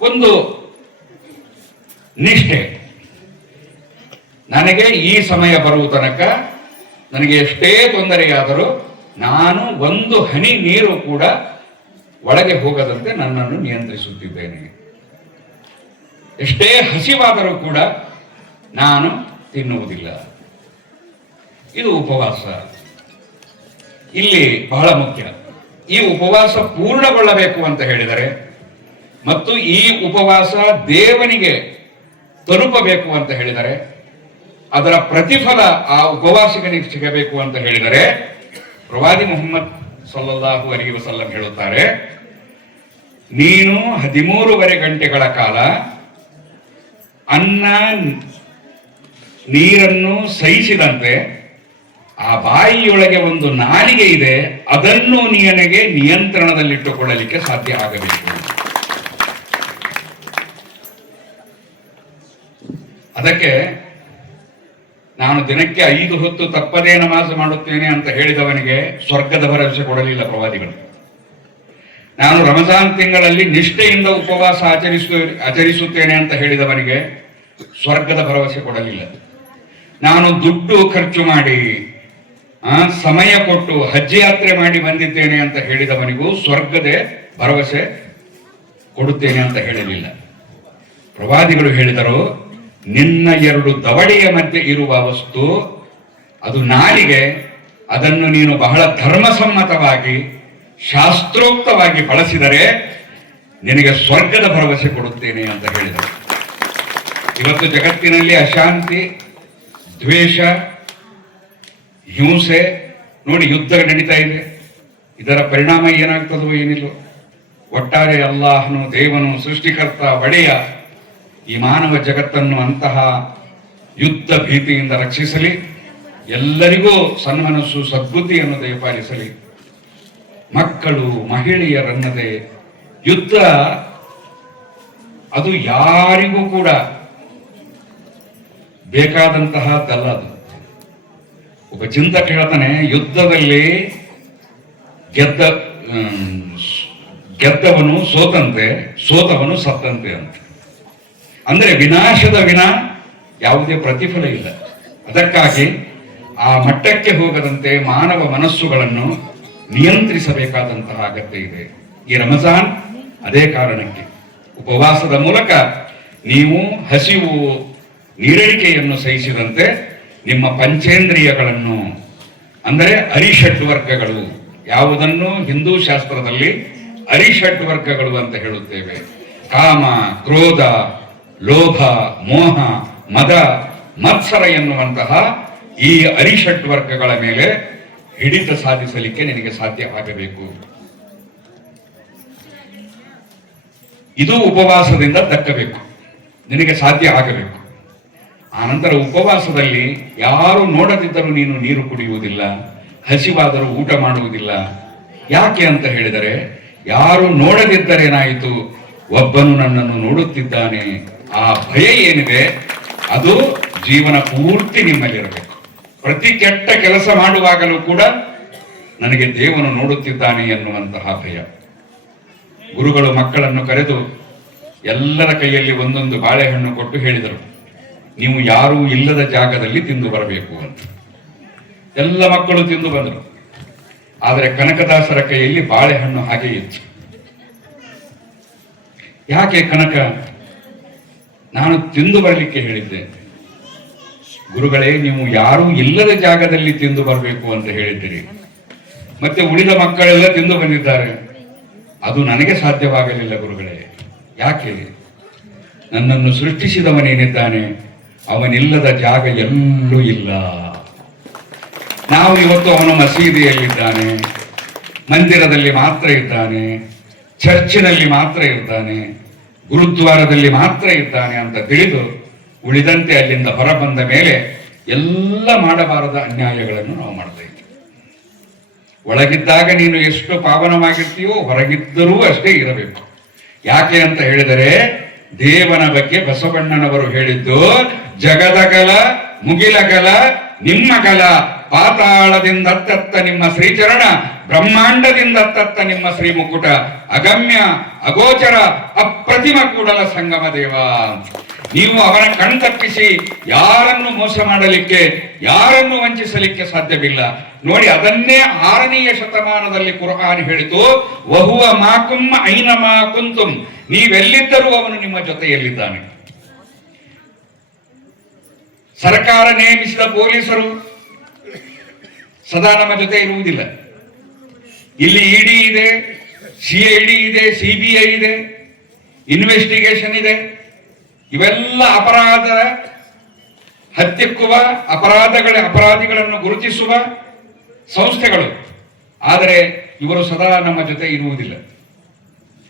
ಒಂದು ನಿಷ್ಠೆ, ನನಗೆ ಈ ಸಮಯ ಬರುವ ತನಕ ನನಗೆ ಎಷ್ಟೇ ತೊಂದರೆಯಾದರೂ ನಾನು ಒಂದು ಹನಿ ನೀರು ಕೂಡ ಒಳಗೆ ಹೋಗದಂತೆ ನನ್ನನ್ನು ನಿಯಂತ್ರಿಸುತ್ತಿದ್ದೇನೆ. ಎಷ್ಟೇ ಹಸಿವಾದರೂ ಕೂಡ ನಾನು ತಿನ್ನುವುದಿಲ್ಲ. ಇದು ಉಪವಾಸ. ಇಲ್ಲಿ ಬಹಳ ಮುಖ್ಯ, ಈ ಉಪವಾಸ ಪೂರ್ಣಗೊಳ್ಳಬೇಕು ಅಂತ ಹೇಳಿದರೆ ಮತ್ತು ಈ ಉಪವಾಸ ದೇವನಿಗೆ ತಲುಪಬೇಕು ಅಂತ ಹೇಳಿದರೆ, ಅದರ ಪ್ರತಿಫಲ ಆ ಉಪವಾಸಿಗನಿಗೆ ಸಿಗಬೇಕು ಅಂತ ಹೇಳಿದರೆ, ಪ್ರವಾದಿ ಮುಹಮ್ಮದ್ ಸಲ್ಲಲ್ಲಾಹು ಅಲೈಹಿ ವಸಲ್ಲಂ ಹೇಳುತ್ತಾರೆ, ನೀನು 13 ಗಂಟೆಗಳ ಕಾಲ ಅನ್ನ ನೀರನ್ನು ಸಹಿಸಿದಂತೆ ಆ ಬಾಯಿಯೊಳಗೆ ಒಂದು ನಾಲಿಗೆ ಇದೆ, ಅದನ್ನು ನಿನಗೆ ನಿಯಂತ್ರಣದಲ್ಲಿಟ್ಟುಕೊಳ್ಳಲಿಕ್ಕೆ ಸಾಧ್ಯ ಆಗಬೇಕು. ಅದಕ್ಕೆ ನಾನು ದಿನಕ್ಕೆ 5 ಹೊತ್ತು ತಪ್ಪದೇ ನಮಾಜ್ ಮಾಡುತ್ತೇನೆ ಅಂತ ಹೇಳಿದವನಿಗೆ ಸ್ವರ್ಗದ ಭರವಸೆ ಕೊಡಲಿಲ್ಲ ಪ್ರವಾದಿಗಳು. ನಾನು ರಮಜಾನ್ ತಿಂಗಳಲ್ಲಿ ನಿಷ್ಠೆಯಿಂದ ಉಪವಾಸ ಆಚರಿಸುತ್ತೇನೆ ಅಂತ ಹೇಳಿದವನಿಗೆ ಸ್ವರ್ಗದ ಭರವಸೆ ಕೊಡಲಿಲ್ಲ. ನಾನು ದುಡ್ಡು ಖರ್ಚು ಮಾಡಿ ಸಮಯ ಕೊಟ್ಟು ಹಜ್ ಯಾತ್ರೆ ಮಾಡಿ ಬಂದಿದ್ದೇನೆ ಅಂತ ಹೇಳಿದವನಿಗೂ ಸ್ವರ್ಗದ ಭರವಸೆ ಕೊಡುತ್ತೇನೆ ಅಂತ ಹೇಳಲಿಲ್ಲ. ಪ್ರವಾದಿಗಳು ಹೇಳಿದರು, ನಿನ್ನ 2 ದವಡೆಯ ಮಧ್ಯೆ ಇರುವ ವಸ್ತು ಅದು ನಾಲಿಗೆ, ಅದನ್ನು ನೀನು ಬಹಳ ಧರ್ಮಸಮ್ಮತವಾಗಿ ಶಾಸ್ತ್ರೋಕ್ತವಾಗಿ ಬಳಸಿದರೆ ನಿನಗೆ ಸ್ವರ್ಗದ ಭರವಸೆ ಕೊಡುತ್ತೇನೆ ಅಂತ ಹೇಳಿದರು. ಇವತ್ತು ಜಗತ್ತಿನಲ್ಲಿ ಅಶಾಂತಿ, ದ್ವೇಷ, ಹಿಂಸೆ, ನೋಡಿ ಯುದ್ಧ ನಡೀತಾ ಇದೆ. ಇದರ ಪರಿಣಾಮ ಏನಾಗ್ತದೋ ಏನಿಲ್ಲೋ. ಒಟ್ಟಾರೆ ಅಲ್ಲಾಹನು, ದೇವನು, ಸೃಷ್ಟಿಕರ್ತ, ಒಡೆಯ ಈ ಮಾನವ ಜಗತ್ತನ್ನು ಅಂತಹ ಯುದ್ಧ ಭೀತಿಯಿಂದ ರಕ್ಷಿಸಲಿ, ಎಲ್ಲರಿಗೂ ಸನ್ಮನಸ್ಸು ಸದ್ಬುದ್ಧಿಯನ್ನು ದಯಪಾಲಿಸಲಿ. ಮಕ್ಕಳು ಮಹಿಳೆಯರನ್ನದೇ ಯುದ್ಧ ಅದು ಯಾರಿಗೂ ಕೂಡ ಬೇಕಾದಂತಹದ್ದಲ್ಲ. ಅದು ಒಬ್ಬ ಚಿಂತಕ ಹೇಳ್ತಾನೆ, ಯುದ್ಧದಲ್ಲಿ ಗೆದ್ದವನು ಸೋತಂತೆ, ಸೋತವನು ಸತ್ತಂತೆ ಅಂತ. ಅಂದ್ರೆ ವಿನಾಶದ ಯಾವುದೇ ಪ್ರತಿಫಲ ಇಲ್ಲ. ಅದಕ್ಕಾಗಿ ಆ ಮಟ್ಟಕ್ಕೆ ಹೋಗದಂತೆ ಮಾನವ ಮನಸ್ಸುಗಳನ್ನು ನಿಯಂತ್ರಿಸಬೇಕಾದಂತಹ ಅಗತ್ಯ ಇದೆ. ಈ ರಮಜಾನ್ ಅದೇ ಕಾರಣಕ್ಕೆ ಉಪವಾಸದ ಮೂಲಕ ನೀವು ಹಸಿವು ನೀರಡಿಕೆಯನ್ನು ಸಹಿಸಿದಂತೆ ನಿಮ್ಮ ಪಂಚೇಂದ್ರಿಯಗಳನ್ನು, ಅಂದರೆ ಅರಿಷಡ್ ವರ್ಗಗಳು, ಯಾವುದನ್ನು ಹಿಂದೂ ಶಾಸ್ತ್ರದಲ್ಲಿ ಅರಿಷಡ್ ವರ್ಗಗಳು ಅಂತ ಹೇಳುತ್ತೇವೆ. ಕಾಮ, ಕ್ರೋಧ, ಲೋಭ, ಮೋಹ, ಮದ, ಮತ್ಸರ ಎನ್ನುವಂತಹ ಈ ಅರಿಷಡ್ ವರ್ಗಗಳ ಮೇಲೆ ಹಿಡಿತ ಸಾಧಿಸಲಿಕ್ಕೆ ನಿನಗೆ ಸಾಧ್ಯವಾಗಬೇಕು. ಇದು ಉಪವಾಸದಿಂದ ದಕ್ಕಬೇಕು, ನಿನಗೆ ಸಾಧ್ಯ ಆಗಬೇಕು. ಆನಂತರ ಉಪವಾಸದಲ್ಲಿ ಯಾರು ನೋಡದಿದ್ದರೂ ನೀನು ನೀರು ಕುಡಿಯುವುದಿಲ್ಲ, ಹಸಿವಾದರೂ ಊಟ ಮಾಡುವುದಿಲ್ಲ. ಯಾಕೆ ಅಂತ ಹೇಳಿದರೆ, ಯಾರು ನೋಡದಿದ್ದರೇನಾಯಿತು, ಒಬ್ಬನು ನನ್ನನ್ನು ನೋಡುತ್ತಿದ್ದಾನೆ, ಆ ಭಯ ಏನಿದೆ ಅದು ಜೀವನ ಪೂರ್ತಿ ನಿಮ್ಮಲ್ಲಿರಬೇಕು. ಪ್ರತಿ ಕೆಟ್ಟ ಕೆಲಸ ಮಾಡುವಾಗಲೂ ಕೂಡ ನನಗೆ ದೇವನು ನೋಡುತ್ತಿದ್ದಾನೆ ಎನ್ನುವಂತಹ ಭಯ. ಗುರುಗಳು ಮಕ್ಕಳನ್ನು ಕರೆದು ಎಲ್ಲರ ಕೈಯಲ್ಲಿ ಒಂದೊಂದು ಬಾಳೆಹಣ್ಣು ಕೊಟ್ಟು ಹೇಳಿದರು, ನೀವು ಯಾರೂ ಇಲ್ಲದ ಜಾಗದಲ್ಲಿ ತಿಂದು ಬರಬೇಕು ಅಂತ. ಎಲ್ಲ ಮಕ್ಕಳು ತಿಂದು ಬಂದರು. ಆದರೆ ಕನಕದಾಸರ ಕೈಯಲ್ಲಿ ಬಾಳೆಹಣ್ಣು ಹಾಗೆ ಇತ್ತು. ಯಾಕೆ ಕನಕ? ನಾನು ತಿಂದು ಬರಲಿಕ್ಕೆ ಹೇಳಿದ್ದೆ. ಗುರುಗಳೇ, ನೀವು ಯಾರೂ ಇಲ್ಲದ ಜಾಗದಲ್ಲಿ ತಿಂದು ಬರಬೇಕು ಅಂತ ಹೇಳಿದ್ದೀರಿ, ಮತ್ತೆ ಉಳಿದ ಮಕ್ಕಳೆಲ್ಲ ತಿಂದು ಬಂದಿದ್ದಾರೆ. ಅದು ನನಗೆ ಸಾಧ್ಯವಾಗಲಿಲ್ಲ ಗುರುಗಳೇ. ಯಾಕೆ? ನನ್ನನ್ನು ಸೃಷ್ಟಿಸಿದವನೇನಿದ್ದಾನೆ, ಅವನಿಲ್ಲದ ಜಾಗ ಎಲ್ಲೂ ಇಲ್ಲ. ನಾವು ಇವತ್ತು ಅವನ ಮಸೀದಿಯಲ್ಲಿದ್ದಾನೆ, ಮಂದಿರದಲ್ಲಿ ಮಾತ್ರ ಇದ್ದಾನೆ, ಚರ್ಚಿನಲ್ಲಿ ಮಾತ್ರ ಇರ್ತಾನೆ, ಗುರುದ್ವಾರದಲ್ಲಿ ಮಾತ್ರ ಇದ್ದಾನೆ ಅಂತ ತಿಳಿದು ಉಳಿದಂತೆ ಅಲ್ಲಿಂದ ಹೊರಬಂದ ಮೇಲೆ ಎಲ್ಲ ಮಾಡಬಾರದ ಅನ್ಯಾಯಗಳನ್ನು ನಾವು ಮಾಡ್ತಾ ಇದ್ದೀವಿ. ಒಳಗಿದ್ದಾಗ ನೀನು ಎಷ್ಟು ಪಾವನವಾಗಿರ್ತೀಯೋ ಹೊರಗಿದ್ದರೂ ಅಷ್ಟೇ ಇರಬೇಕು. ಯಾಕೆ ಅಂತ ಹೇಳಿದರೆ, ದೇವನ ಬಗ್ಗೆ ಬಸವಣ್ಣನವರು ಹೇಳಿದ್ದು, ಜಗದಗಲ ಮುಗಿಲಗಲ ನಿಮ್ಮ ಗಲ, ಪಾತಾಳದಿಂದ ಅತ್ತತ್ತ ನಿಮ್ಮ ಶ್ರೀಚರಣ, ಬ್ರಹ್ಮಾಂಡದಿಂದ ಅತ್ತತ್ತ ನಿಮ್ಮ ಶ್ರೀ ಮುಕುಟ, ಅಗಮ್ಯ ಅಗೋಚರ ಅಪ್ರತಿಮ ಕೂಡಲ ಸಂಗಮ ದೇವ. ನೀವು ಅವನ ಕಣ್ತಪ್ಪಿಸಿ ಯಾರನ್ನು ಮೋಸ ಮಾಡಲಿಕ್ಕೆ, ಯಾರನ್ನು ವಂಚಿಸಲಿಕ್ಕೆ ಸಾಧ್ಯವಿಲ್ಲ. ನೋಡಿ, ಅದನ್ನೇ 6ನೆಯ ಶತಮಾನದಲ್ಲಿ ಕುರ್ಆನ್ ಹೇಳಿತು, ವಹುವ ಮಾಕುಂ ಐನ ಮಾ ಕುಂತುಂ, ನೀವೆಲ್ಲಿದ್ದರೂ ಅವನು ನಿಮ್ಮ ಜೊತೆಯಲ್ಲಿದ್ದಾನೆ. ಸರ್ಕಾರ ನೇಮಿಸಿದ ಪೊಲೀಸರು ಸದಾ ನಮ್ಮ ಜೊತೆ ಇರುವುದಿಲ್ಲ. ಇಲ್ಲಿ ಇಡಿ ಇದೆ, ಸಿಐಡಿ ಇದೆ, ಸಿಬಿಐ ಇದೆ, ಇನ್ವೆಸ್ಟಿಗೇಷನ್ ಇದೆ. ಇವೆಲ್ಲ ಅಪರಾಧ ಹತ್ತಿಕ್ಕುವ, ಅಪರಾಧಿಗಳನ್ನು ಗುರುತಿಸುವ ಸಂಸ್ಥೆಗಳು. ಆದರೆ ಇವರು ಸದಾ ನಮ್ಮ ಜೊತೆ ಇರುವುದಿಲ್ಲ.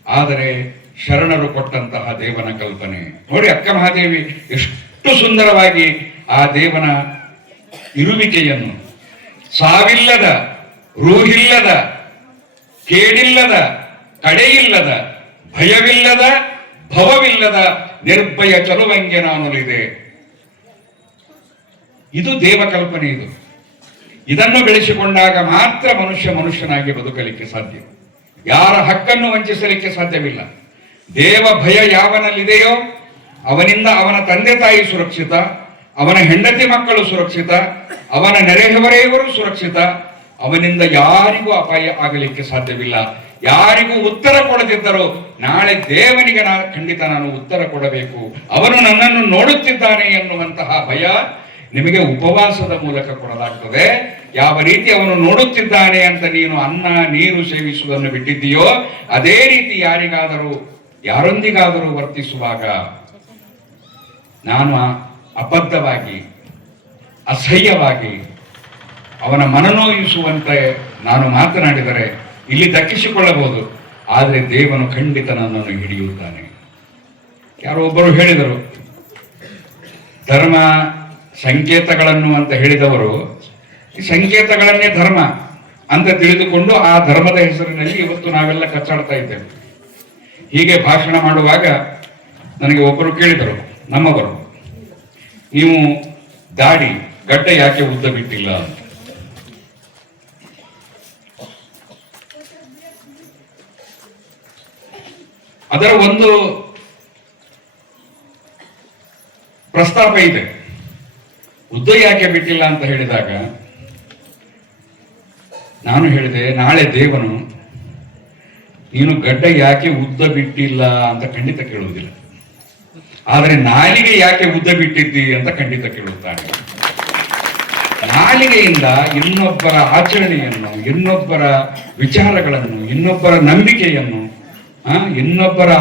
ಆದರೆ ಶರಣರು ಕೊಟ್ಟಂತಹ ದೇವನ ಕಲ್ಪನೆ ನೋಡಿ, ಅಕ್ಕ ಮಹಾದೇವಿ ಎಷ್ಟು ಸುಂದರವಾಗಿ ಆ ದೇವನ ಇರುವಿಕೆಯನ್ನು, ಸಾವಿಲ್ಲದ, ರೂಹಿಲ್ಲದ, ಕೇಡಿಲ್ಲದ, ಕಡೆಯಿಲ್ಲದ, ಭಯವಿಲ್ಲದ, ಭವವಿಲ್ಲದ ನಿರ್ಭಯ ಚಲುವಂಗೆ ನಾನುಲಿದೆ. ಇದು ದೇವಕಲ್ಪನೆ. ಇದನ್ನು ಬೆಳೆಸಿಕೊಂಡಾಗ ಮಾತ್ರ ಮನುಷ್ಯನಾಗಿ ಬದುಕಲಿಕ್ಕೆ ಸಾಧ್ಯ. ಯಾರ ಹಕ್ಕನ್ನು ವಂಚಿಸಲಿಕ್ಕೆ ಸಾಧ್ಯವಿಲ್ಲ. ದೇವ ಭಯ ಯಾವನಲ್ಲಿದೆಯೋ ಅವನಿಂದ ಅವನ ತಂದೆ ತಾಯಿ ಸುರಕ್ಷಿತ, ಅವನ ಹೆಂಡತಿ ಮಕ್ಕಳು ಸುರಕ್ಷಿತ, ಅವನ ನೆರೆಹೊರೆಯವರು ಸುರಕ್ಷಿತ. ಅವನಿಂದ ಯಾರಿಗೂ ಅಪಾಯ ಆಗಲಿಕ್ಕೆ ಸಾಧ್ಯವಿಲ್ಲ. ಯಾರಿಗೂ ಉತ್ತರ ಕೊಡದಿದ್ದರೂ ನಾಳೆ ದೇವನಿಗೆ ಖಂಡಿತ ನಾನು ಉತ್ತರ ಕೊಡಬೇಕು, ಅವನು ನನ್ನನ್ನು ನೋಡುತ್ತಿದ್ದಾನೆ ಎನ್ನುವಂತಹ ಭಯ ನಿಮಗೆ ಉಪವಾಸದ ಮೂಲಕ ಕೊಡಲಾಗ್ತದೆ. ಯಾವ ರೀತಿ ಅವನು ನೋಡುತ್ತಿದ್ದಾನೆ ಅಂತ ನೀನು ಅನ್ನ ನೀರು ಸೇವಿಸುವುದನ್ನು ಬಿಟ್ಟಿದ್ದೀಯೋ, ಅದೇ ರೀತಿ ಯಾರೊಂದಿಗಾದರೂ ವರ್ತಿಸುವಾಗ ನಾನು ಅಬದ್ಧವಾಗಿ, ಅಸಹ್ಯವಾಗಿ, ಅವನ ಮನನೋಯಿಸುವಂತೆ ನಾನು ಮಾತನಾಡಿದರೆ ಇಲ್ಲಿ ದಕ್ಕಿಸಿಕೊಳ್ಳಬಹುದು. ಆದರೆ ದೇವನು ಖಂಡಿತ ನನ್ನನ್ನು ಹಿಡಿಯುತ್ತಾನೆ. ಯಾರೋ ಒಬ್ಬರು ಹೇಳಿದರು, ಧರ್ಮ ಸಂಕೇತಗಳನ್ನು ಅಂತ ಹೇಳಿದವರು ಈ ಸಂಕೇತಗಳನ್ನೇ ಧರ್ಮ ಅಂತ ತಿಳಿದುಕೊಂಡು ಆ ಧರ್ಮದ ಹೆಸರಿನಲ್ಲಿ ಇವತ್ತು ನಾವೆಲ್ಲ ಕಚ್ಚಾಡ್ತಾ ಇದ್ದೇವೆ. ಹೀಗೆ ಭಾಷಣ ಮಾಡುವಾಗ ನನಗೆ ಒಬ್ಬರು ಕೇಳಿದರು, ನಮ್ಮವರು, ನೀವು ದಾಡಿ ಗಡ್ಡ ಯಾಕೆ ಉದ್ದ ಬಿಟ್ಟಿಲ್ಲ ಅಂತ. ಅದರ ಒಂದು ಪ್ರಸ್ತಾಪ ಇದೆ. ಉದ್ದ ಯಾಕೆ ಬಿಟ್ಟಿಲ್ಲ ಅಂತ ಹೇಳಿದಾಗ ನಾನು ಹೇಳಿದೆ, ನಾಳೆ ದೇವನು ನೀನು ಗಡ್ಡ ಯಾಕೆ ಉದ್ದ ಬಿಟ್ಟಿಲ್ಲ ಅಂತ ಖಂಡಿತ ಕೇಳುವುದಿಲ್ಲ. ಆದರೆ ನಾಲಿಗೆ ಯಾಕೆ ಉದ್ದ ಬಿಟ್ಟಿದ್ದಿ ಅಂತ ಖಂಡಿತ ಕೇಳುತ್ತಾನೆ. ನಾಲಿಗೆಯಿಂದ ಇನ್ನೊಬ್ಬರ ಆಚರಣೆಯನ್ನು, ಇನ್ನೊಬ್ಬರ ವಿಚಾರಗಳನ್ನು, ಇನ್ನೊಬ್ಬರ ನಂಬಿಕೆಯನ್ನು, ಇನ್ನೊಬ್ಬರ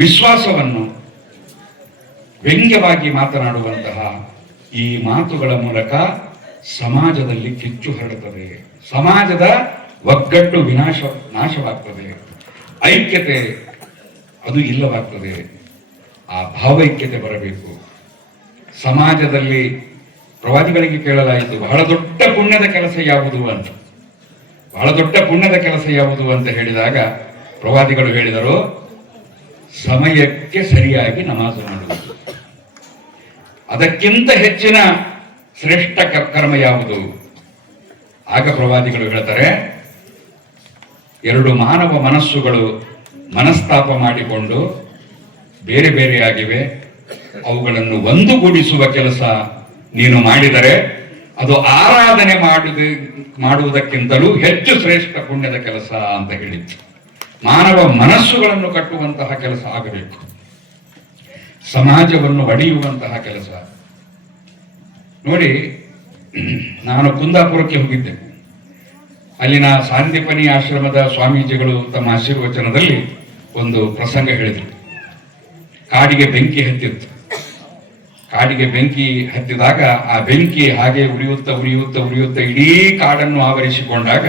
ವಿಶ್ವಾಸವನ್ನು ವ್ಯಂಗ್ಯವಾಗಿ ಮಾತನಾಡುವಂತಹ ಈ ಮಾತುಗಳ ಮೂಲಕ ಸಮಾಜದಲ್ಲಿ ಕಿಚ್ಚು ಹರಡುತ್ತದೆ, ಸಮಾಜದ ಒಗ್ಗಟ್ಟು ನಾಶವಾಗ್ತದೆ, ಐಕ್ಯತೆ ಅದು ಇಲ್ಲವಾಗ್ತದೆ. ಆ ಭಾವೈಕ್ಯತೆ ಬರಬೇಕು ಸಮಾಜದಲ್ಲಿ. ಪ್ರವಾದಿಗಳಿಗೆ ಕೇಳಲಾಯಿತು, ಬಹಳ ದೊಡ್ಡ ಪುಣ್ಯದ ಕೆಲಸ ಯಾವುದು ಅಂತ. ಬಹಳ ದೊಡ್ಡ ಪುಣ್ಯದ ಕೆಲಸ ಯಾವುದು ಅಂತ ಹೇಳಿದಾಗ ಪ್ರವಾದಿಗಳು ಹೇಳಿದರು, ಸಮಯಕ್ಕೆ ಸರಿಯಾಗಿ ನಮಾಜು ಮಾಡುವುದು. ಅದಕ್ಕಿಂತ ಹೆಚ್ಚಿನ ಶ್ರೇಷ್ಠ ಕರ್ಮ ಯಾವುದು? ಆಗ ಪ್ರವಾದಿಗಳು ಹೇಳ್ತಾರೆ, ಎರಡು ಮಾನವ ಮನಸ್ಸುಗಳು ಮನಸ್ತಾಪ ಮಾಡಿಕೊಂಡು ಬೇರೆ ಬೇರೆಯಾಗಿವೆ, ಅವುಗಳನ್ನು ಒಂದುಗೂಡಿಸುವ ಕೆಲಸ ನೀನು ಮಾಡಿದರೆ ಅದು ಆರಾಧನೆ ಮಾಡುವುದಕ್ಕಿಂತಲೂ ಹೆಚ್ಚು ಶ್ರೇಷ್ಠ ಪುಣ್ಯದ ಕೆಲಸ ಅಂತ ಹೇಳಿತ್ತು. ಮಾನವ ಮನಸ್ಸುಗಳನ್ನು ಕಟ್ಟುವಂತಹ ಕೆಲಸ ಆಗಬೇಕು, ಸಮಾಜವನ್ನು ಒಡೆಯುವಂತಹ ಕೆಲಸ. ನೋಡಿ, ನಾನು ಕುಂದಾಪುರಕ್ಕೆ ಹೋಗಿದ್ದೆ. ಅಲ್ಲಿನ ಸಾಂದೀಪನಿ ಆಶ್ರಮದ ಸ್ವಾಮೀಜಿಗಳು ತಮ್ಮ ಆಶೀರ್ವಚನದಲ್ಲಿ ಒಂದು ಪ್ರಸಂಗ ಹೇಳಿದರು. ಕಾಡಿಗೆ ಬೆಂಕಿ ಹತ್ತಿತ್ತು. ಕಾಡಿಗೆ ಬೆಂಕಿ ಹತ್ತಿದಾಗ ಆ ಬೆಂಕಿ ಹಾಗೆ ಉರಿಯುತ್ತಾ ಉರಿಯುತ್ತಾ ಉರಿಯುತ್ತಾ ಇಡೀ ಕಾಡನ್ನು ಆವರಿಸಿಕೊಂಡಾಗ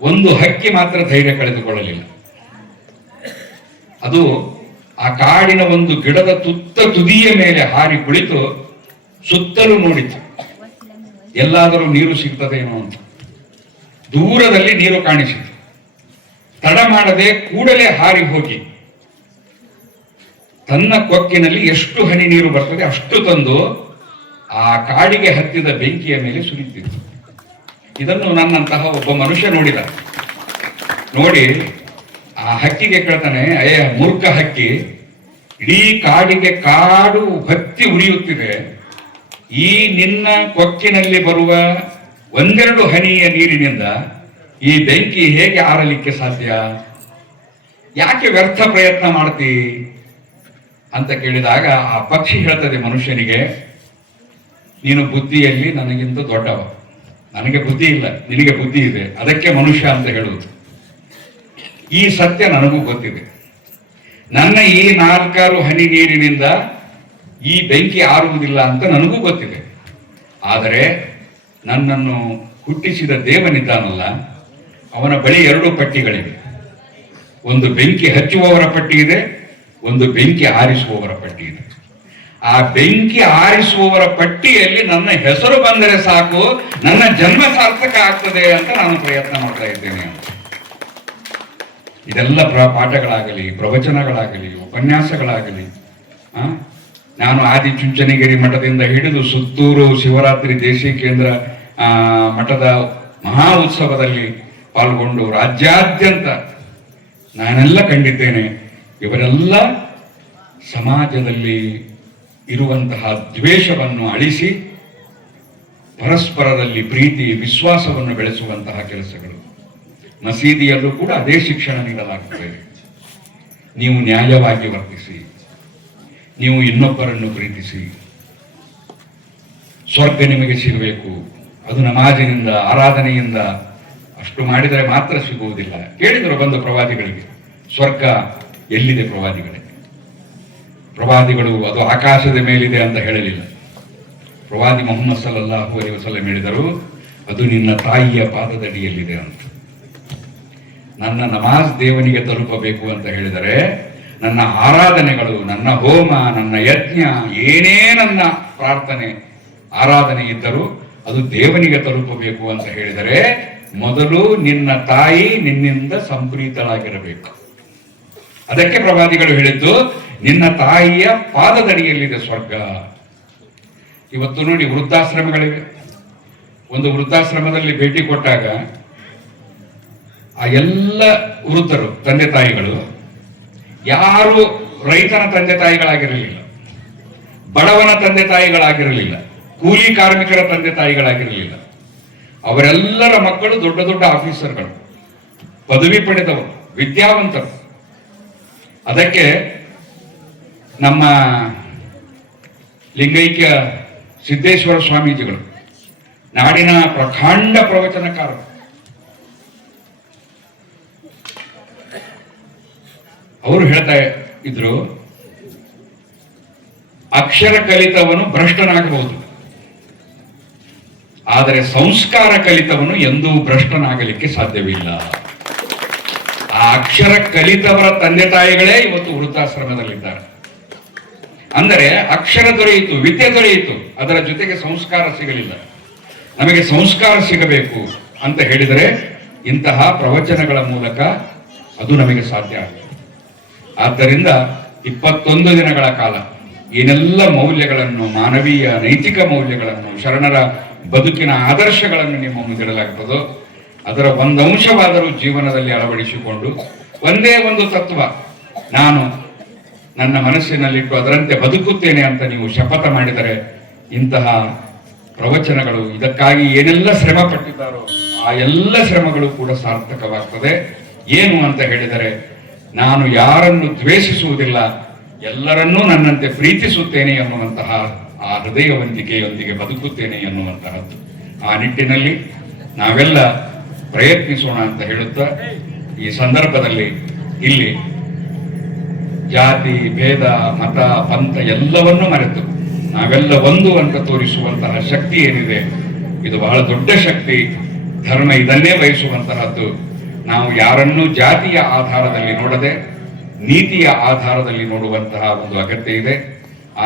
ಒಂದು ಹಕ್ಕಿ ಮಾತ್ರ ಧೈರ್ಯ ಕಳೆದುಕೊಳ್ಳಲಿಲ್ಲ. ಅದು ಆ ಕಾಡಿನ ಒಂದು ಗಿಡದ ತುದಿಯ ಮೇಲೆ ಹಾರಿ ಕುಳಿತು ಸುತ್ತಲೂ ನೋಡಿತು, ಎಲ್ಲಾದರೂ ನೀರು ಸಿಗ್ತದೇನೋ ಅಂತ. ದೂರದಲ್ಲಿ ನೀರು ಕಾಣಿಸಿತು. ತಡ ಮಾಡದೆ ಕೂಡಲೇ ಹಾರಿ ಹೋಗಿ ತನ್ನ ಕೊಕ್ಕಿನಲ್ಲಿ ಎಷ್ಟು ಹನಿ ನೀರು ಬರ್ತದೆ ಅಷ್ಟು ತಂದು ಆ ಕಾಡಿಗೆ ಹತ್ತಿದ ಬೆಂಕಿಯ ಮೇಲೆ ಸುರಿತಿತ್ತು. ಇದನ್ನು ನನ್ನಂತಹ ಒಬ್ಬ ಮನುಷ್ಯ ನೋಡಿದ. ನೋಡಿ ಆ ಹಕ್ಕಿಗೆ ಕೇಳ್ತಾನೆ, ಅಯ್ಯ ಮೂರ್ಖ ಹಕ್ಕಿ, ಇಡೀ ಕಾಡಿಗೆ ಕಾಡು ಹತ್ತಿ ಉರಿಯುತ್ತಿದೆ, ಈ ನಿನ್ನ ಕೊಕ್ಕಿನಲ್ಲಿ ಬರುವ ಒಂದೆರಡು ಹನಿಯ ನೀರಿನಿಂದ ಈ ಬೆಂಕಿ ಹೇಗೆ ಆರಲಿಕ್ಕೆ ಸಾಧ್ಯ? ಯಾಕೆ ವ್ಯರ್ಥ ಪ್ರಯತ್ನ ಮಾಡ್ತಿ ಅಂತ ಕೇಳಿದಾಗ ಆ ಪಕ್ಷಿ ಹೇಳ್ತದೆ ಮನುಷ್ಯನಿಗೆ, ನೀನು ಬುದ್ಧಿಯಲ್ಲಿ ನನಗಿಂತ ದೊಡ್ಡವ, ನನಗೆ ಬುದ್ಧಿ ಇಲ್ಲ, ನಿನಗೆ ಬುದ್ಧಿ ಇದೆ, ಅದಕ್ಕೆ ಮನುಷ್ಯ ಅಂತ ಹೇಳುವುದು. ಈ ಸತ್ಯ ನನಗೂ ಗೊತ್ತಿದೆ. ನನ್ನ ಈ 4 ಹನಿ ನೀರಿನಿಂದ ಈ ಬೆಂಕಿ ಆರುವುದಿಲ್ಲ ಅಂತ ನನಗೂ ಗೊತ್ತಿದೆ. ಆದರೆ ನನ್ನನ್ನು ಹುಟ್ಟಿಸಿದ ದೇವನಿದ್ದಾನಲ್ಲ, ಅವನ ಬಳಿ 2 ಪಟ್ಟಿಗಳಿವೆ. ಒಂದು ಬೆಂಕಿ ಹಚ್ಚುವವರ ಪಟ್ಟಿ ಇದೆ, ಒಂದು ಬೆಂಕಿ ಆರಿಸುವವರ ಪಟ್ಟಿ ಇದೆ. ಆ ಬೆಂಕಿ ಆರಿಸುವವರ ಪಟ್ಟಿಯಲ್ಲಿ ನನ್ನ ಹೆಸರು ಬಂದರೆ ಸಾಕು, ನನ್ನ ಜನ್ಮ ಸಾರ್ಥಕ ಆಗ್ತದೆ ಅಂತ ನಾನು ಪ್ರಯತ್ನ ಮಾಡ್ತಾ ಇದ್ದೇನೆ ಅಂತ. ಇದೆಲ್ಲ ಪಾಠಗಳಾಗಲಿ, ಪ್ರವಚನಗಳಾಗಲಿ, ಉಪನ್ಯಾಸಗಳಾಗಲಿ, ನಾನು ಆದಿಚುಂಚನಗಿರಿ ಮಠದಿಂದ ಹಿಡಿದು ಸುತ್ತೂರು ಶಿವರಾತ್ರಿ ದೇಶೀಕೇಂದ್ರ ಮಠದ ಮಹಾ ಉತ್ಸವದಲ್ಲಿ ಪಾಲ್ಗೊಂಡು ರಾಜ್ಯಾದ್ಯಂತ ನಾನೆಲ್ಲ ಕಂಡಿದ್ದೇನೆ. ಇವರೆಲ್ಲ ಸಮಾಜದಲ್ಲಿ ಇರುವಂತಹ ದ್ವೇಷವನ್ನು ಅಳಿಸಿ ಪರಸ್ಪರದಲ್ಲಿ ಪ್ರೀತಿ ವಿಶ್ವಾಸವನ್ನು ಬೆಳೆಸುವಂತಹ ಕೆಲಸಗಳು. ಮಸೀದಿಯಲ್ಲೂ ಕೂಡ ಅದೇ ಶಿಕ್ಷಣ ನೀಡಲಾಗುತ್ತದೆ. ನೀವು ನ್ಯಾಯವಾಗಿ ವರ್ತಿಸಿ, ನೀವು ಇನ್ನೊಬ್ಬರನ್ನು ಪ್ರೀತಿಸಿ, ಸ್ವರ್ಗ ನಿಮಗೆ ಸಿಗಬೇಕು. ಅದು ನಮಾಜಿನಿಂದ, ಆರಾಧನೆಯಿಂದ. ಅಷ್ಟು ಮಾಡಿದರೆ ಮಾತ್ರ ಸಿಗುವುದಿಲ್ಲ. ಕೇಳಿದರು ಬಂದು ಪ್ರವಾದಿಗಳಿಗೆ, ಸ್ವರ್ಗ ಎಲ್ಲಿದೆ ಪ್ರವಾದಿಗಳಿಗೆ? ಪ್ರವಾದಿಗಳು ಅದು ಆಕಾಶದ ಮೇಲಿದೆ ಅಂತ ಹೇಳಲಿಲ್ಲ. ಪ್ರವಾದಿ ಮೊಹಮ್ಮದ್ ಸಲ್ಲಲ್ಲಾಹು ಅಲೈಹಿ ವಸಲ್ಲಂ ಹೇಳಿದರು, ಅದು ನಿನ್ನ ತಾಯಿಯ ಪಾದದಡಿಯಲ್ಲಿದೆ ಅಂತ. ನನ್ನ ನಮಾಜ್ ದೇವನಿಗೆ ತಲುಪಬೇಕು ಅಂತ ಹೇಳಿದರೆ, ನನ್ನ ಆರಾಧನೆಗಳು, ನನ್ನ ಹೋಮ, ನನ್ನ ಯಜ್ಞ, ಏನೇ ನನ್ನ ಪ್ರಾರ್ಥನೆ ಆರಾಧನೆ ಇದ್ದರೂ ಅದು ದೇವನಿಗೆ ತಲುಪಬೇಕು ಅಂತ ಹೇಳಿದರೆ ಮೊದಲು ನಿನ್ನ ತಾಯಿ ನಿನ್ನಿಂದ ಸಂಪ್ರೀತಳಾಗಿರಬೇಕು. ಅದಕ್ಕೆ ಪ್ರವಾದಿಗಳು ಹೇಳಿದ್ದು, ನಿನ್ನ ತಾಯಿಯ ಪಾದದಡಿಯಲ್ಲಿದೆ ಸ್ವರ್ಗ. ಇವತ್ತು ನೋಡಿ, ವೃದ್ಧಾಶ್ರಮಗಳಿವೆ. ಒಂದು ವೃದ್ಧಾಶ್ರಮದಲ್ಲಿ ಭೇಟಿ ಕೊಟ್ಟಾಗ ಆ ಎಲ್ಲ ವೃದ್ಧರು ತಂದೆ ತಾಯಿಗಳು ಯಾರು ರೈತನ ತಂದೆ ತಾಯಿಗಳಾಗಿರಲಿಲ್ಲ, ಬಡವನ ತಂದೆ ತಾಯಿಗಳಾಗಿರಲಿಲ್ಲ, ಕೂಲಿ ಕಾರ್ಮಿಕರ ತಂದೆ ತಾಯಿಗಳಾಗಿರಲಿಲ್ಲ. ಅವರೆಲ್ಲರ ಮಕ್ಕಳು ದೊಡ್ಡ ದೊಡ್ಡ ಆಫೀಸರ್ಗಳು, ಪದವಿ ಪಡೆದವರು, ವಿದ್ಯಾವಂತರು. ಅದಕ್ಕೆ ನಮ್ಮ ಲಿಂಗೈಕ್ಯ ಸಿದ್ದೇಶ್ವರ ಸ್ವಾಮೀಜಿಗಳು ನಾಡಿನ ಪ್ರಖಂಡ ಪ್ರವಚನಕಾರರು. ಅವರು ಹೇಳ್ತಾ ಇದ್ರು, ಅಕ್ಷರ ಕಲಿತವನು ಭ್ರಷ್ಟನಾಗಬಹುದು, ಆದರೆ ಸಂಸ್ಕಾರ ಕಲಿತವನು ಎಂದೂ ಭ್ರಷ್ಟನಾಗಲಿಕ್ಕೆ ಸಾಧ್ಯವಿಲ್ಲ. ಆ ಅಕ್ಷರ ಕಲಿತವರ ತಂದೆ ತಾಯಿಗಳೇ ಇವತ್ತು ವೃದ್ಧಾಶ್ರಮದಲ್ಲಿದ್ದಾರೆ. ಅಂದರೆ ಅಕ್ಷರ ದೊರೆಯಿತು, ವಿದ್ಯೆ ದೊರೆಯಿತು, ಅದರ ಜೊತೆಗೆ ಸಂಸ್ಕಾರ ಸಿಗಲಿಲ್ಲ. ನಮಗೆ ಸಂಸ್ಕಾರ ಸಿಗಬೇಕು ಅಂತ ಹೇಳಿದರೆ ಇಂತಹ ಪ್ರವಚನಗಳ ಮೂಲಕ ಅದು ನಮಗೆ ಸಾಧ್ಯ ಆಗ್ತದೆ. ಆದ್ದರಿಂದ 21 ದಿನಗಳ ಕಾಲ ಏನೆಲ್ಲ ಮೌಲ್ಯಗಳನ್ನು, ಮಾನವೀಯ ನೈತಿಕ ಮೌಲ್ಯಗಳನ್ನು, ಶರಣರ ಬದುಕಿನ ಆದರ್ಶಗಳನ್ನು ನಿಮ್ಮ ಮುಂದಿಡಲಾಗ್ತದೋ ಅದರ ಒಂದಂಶವಾದರೂ ಜೀವನದಲ್ಲಿ ಅಳವಡಿಸಿಕೊಂಡು ಒಂದೇ ಒಂದು ತತ್ವ ನಾನು ನನ್ನ ಮನಸ್ಸಿನಲ್ಲಿಟ್ಟು ಅದರಂತೆ ಬದುಕುತ್ತೇನೆ ಅಂತ ನೀವು ಶಪಥ ಮಾಡಿದರೆ ಇಂತಹ ಪ್ರವಚನಗಳು, ಇದಕ್ಕಾಗಿ ಏನೆಲ್ಲ ಶ್ರಮ ಪಟ್ಟಿದ್ದಾರೋ ಆ ಎಲ್ಲ ಶ್ರಮಗಳು ಕೂಡ ಸಾರ್ಥಕವಾಗ್ತದೆ. ಏನು ಅಂತ ಹೇಳಿದರೆ, ನಾನು ಯಾರನ್ನು ದ್ವೇಷಿಸುವುದಿಲ್ಲ, ಎಲ್ಲರನ್ನೂ ನನ್ನಂತೆ ಪ್ರೀತಿಸುತ್ತೇನೆ ಎನ್ನುವಂತಹ ಆ ಹೃದಯವಂತಿಕೆಯೊಂದಿಗೆ ಬದುಕುತ್ತೇನೆ ಎನ್ನುವಂತಹದ್ದು. ಆ ನಿಟ್ಟಿನಲ್ಲಿ ನಾವೆಲ್ಲ ಪ್ರಯತ್ನಿಸೋಣ ಅಂತ ಹೇಳುತ್ತಾ, ಈ ಸಂದರ್ಭದಲ್ಲಿ ಇಲ್ಲಿ ಜಾತಿ, ಭೇದ, ಮತ, ಪಂಥ ಎಲ್ಲವನ್ನೂ ಮರೆತು ನಾವೆಲ್ಲ ಒಂದು ಅಂತ ತೋರಿಸುವಂತಹ ಶಕ್ತಿ ಏನಿದೆ, ಇದು ಬಹಳ ದೊಡ್ಡ ಶಕ್ತಿ. ಧರ್ಮ ಇದನ್ನೇ ಬಯಸುವಂತಹದ್ದು. ನಾವು ಯಾರನ್ನೂ ಜಾತಿಯ ಆಧಾರದಲ್ಲಿ ನೋಡದೆ ನೀತಿಯ ಆಧಾರದಲ್ಲಿ ನೋಡುವಂತಹ ಒಂದು ಅಗತ್ಯ ಇದೆ.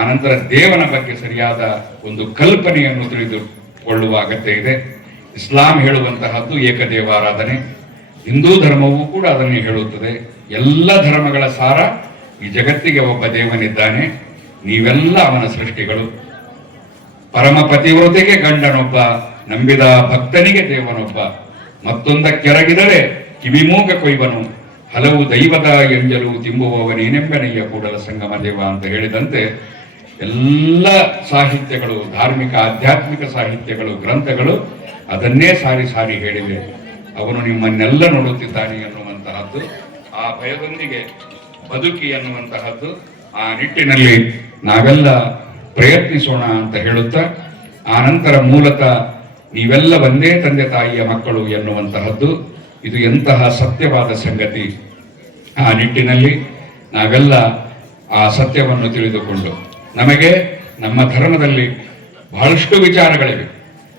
ಆನಂತರ ದೇವನ ಬಗ್ಗೆ ಸರಿಯಾದ ಒಂದು ಕಲ್ಪನೆಯನ್ನು ತಿಳಿದುಕೊಳ್ಳುವ ಅಗತ್ಯ ಇದೆ. ಇಸ್ಲಾಂ ಹೇಳುವಂತಹದ್ದು ಏಕದೇವಾರಾಧನೆ, ಹಿಂದೂ ಧರ್ಮವೂ ಕೂಡ ಅದನ್ನೇ ಹೇಳುತ್ತದೆ. ಎಲ್ಲ ಧರ್ಮಗಳ ಸಾರ ಈ ಜಗತ್ತಿಗೆ ಒಬ್ಬ ದೇವನಿದ್ದಾನೆ, ನೀವೆಲ್ಲ ಅವನ ಸೃಷ್ಟಿಗಳು. ಪರಮ ಪತಿವ್ರತೆಗೆ ಗಂಡನೊಬ್ಬ, ನಂಬಿದ ಭಕ್ತನಿಗೆ ದೇವನೊಬ್ಬ, ಮತ್ತೊಂದಕ್ಕೆರಗಿದರೆ ಕಿವಿಮೂಗ ಕೊಯ್ವನು, ಹಲವು ದೈವದ ಎಂಜಲು ತಿಂಬುವವನೇನೆಂಬನೆಯ ಕೂಡಲ ಸಂಗಮ ದೇವ ಅಂತ ಹೇಳಿದಂತೆ ಎಲ್ಲ ಸಾಹಿತ್ಯಗಳು, ಧಾರ್ಮಿಕ ಆಧ್ಯಾತ್ಮಿಕ ಸಾಹಿತ್ಯಗಳು, ಗ್ರಂಥಗಳು ಅದನ್ನೇ ಸಾರಿ ಸಾರಿ ಹೇಳಿವೆ. ಅವನು ನಿಮ್ಮನ್ನೆಲ್ಲ ನೋಡುತ್ತಿದ್ದಾನೆ ಎನ್ನುವಂತಹದ್ದು, ಆ ಭಯದೊಂದಿಗೆ ಬದುಕಿ ಎನ್ನುವಂತಹದ್ದು. ಆ ನಿಟ್ಟಿನಲ್ಲಿ ನಾವೆಲ್ಲ ಪ್ರಯತ್ನಿಸೋಣ ಅಂತ ಹೇಳುತ್ತಾ, ಆ ನಂತರ ಮೂಲತಃ ನೀವೆಲ್ಲ ಒಂದೇ ತಂದೆ ತಾಯಿಯ ಮಕ್ಕಳು ಎನ್ನುವಂತಹದ್ದು, ಇದು ಎಂತಹ ಸತ್ಯವಾದ ಸಂಗತಿ. ಆ ನಿಟ್ಟಿನಲ್ಲಿ ನಾವೆಲ್ಲ ಆ ಸತ್ಯವನ್ನು ತಿಳಿದುಕೊಂಡು, ನಮಗೆ ನಮ್ಮ ಧರ್ಮದಲ್ಲಿ ಬಹಳಷ್ಟು ವಿಚಾರಗಳಿವೆ,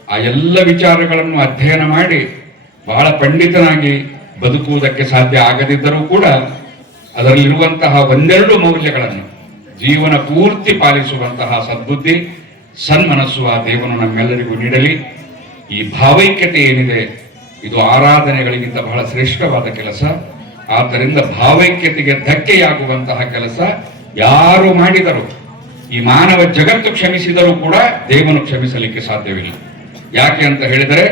ಆ ಎಲ್ಲ ವಿಚಾರಗಳನ್ನು ಅಧ್ಯಯನ ಮಾಡಿ ಬಹಳ ಪಂಡಿತನಾಗಿ ಬದುಕುವುದಕ್ಕೆ ಸಾಧ್ಯ ಆಗದಿದ್ದರೂ ಕೂಡ ಅದರಲ್ಲಿರುವಂತಹ ಒಂದೆರಡು ಮೌಲ್ಯಗಳನ್ನು ಜೀವನ ಪೂರ್ತಿ ಪಾಲಿಸುವಂತಹ ಸದ್ಬುದ್ಧಿ, ಸನ್ಮನಸ್ಸು ಆ ದೇವನು ನಮ್ಮೆಲ್ಲರಿಗೂ ನೀಡಲಿ. ಈ ಭಾವೈಕ್ಯತೆ ಏನಿದೆ, ಇದು ಆರಾಧನೆಗಳಿಗಿಂತ ಬಹಳ ಶ್ರೇಷ್ಠವಾದ ಕೆಲಸ. ಆದ್ದರಿಂದ ಭಾವೈಕ್ಯತೆಗೆ ಧಕ್ಕೆಯಾಗುವಂತಹ ಕೆಲಸ ಯಾರು ಮಾಡಿದರು, ಈ ಮಾನವ ಜಗತ್ತು ಕ್ಷಮಿಸಿದರೂ ಕೂಡ ದೇವನು ಕ್ಷಮಿಸಲಿಕ್ಕೆ ಸಾಧ್ಯವಿಲ್ಲ. ಯಾಕೆ ಅಂತ ಹೇಳಿದರೆ,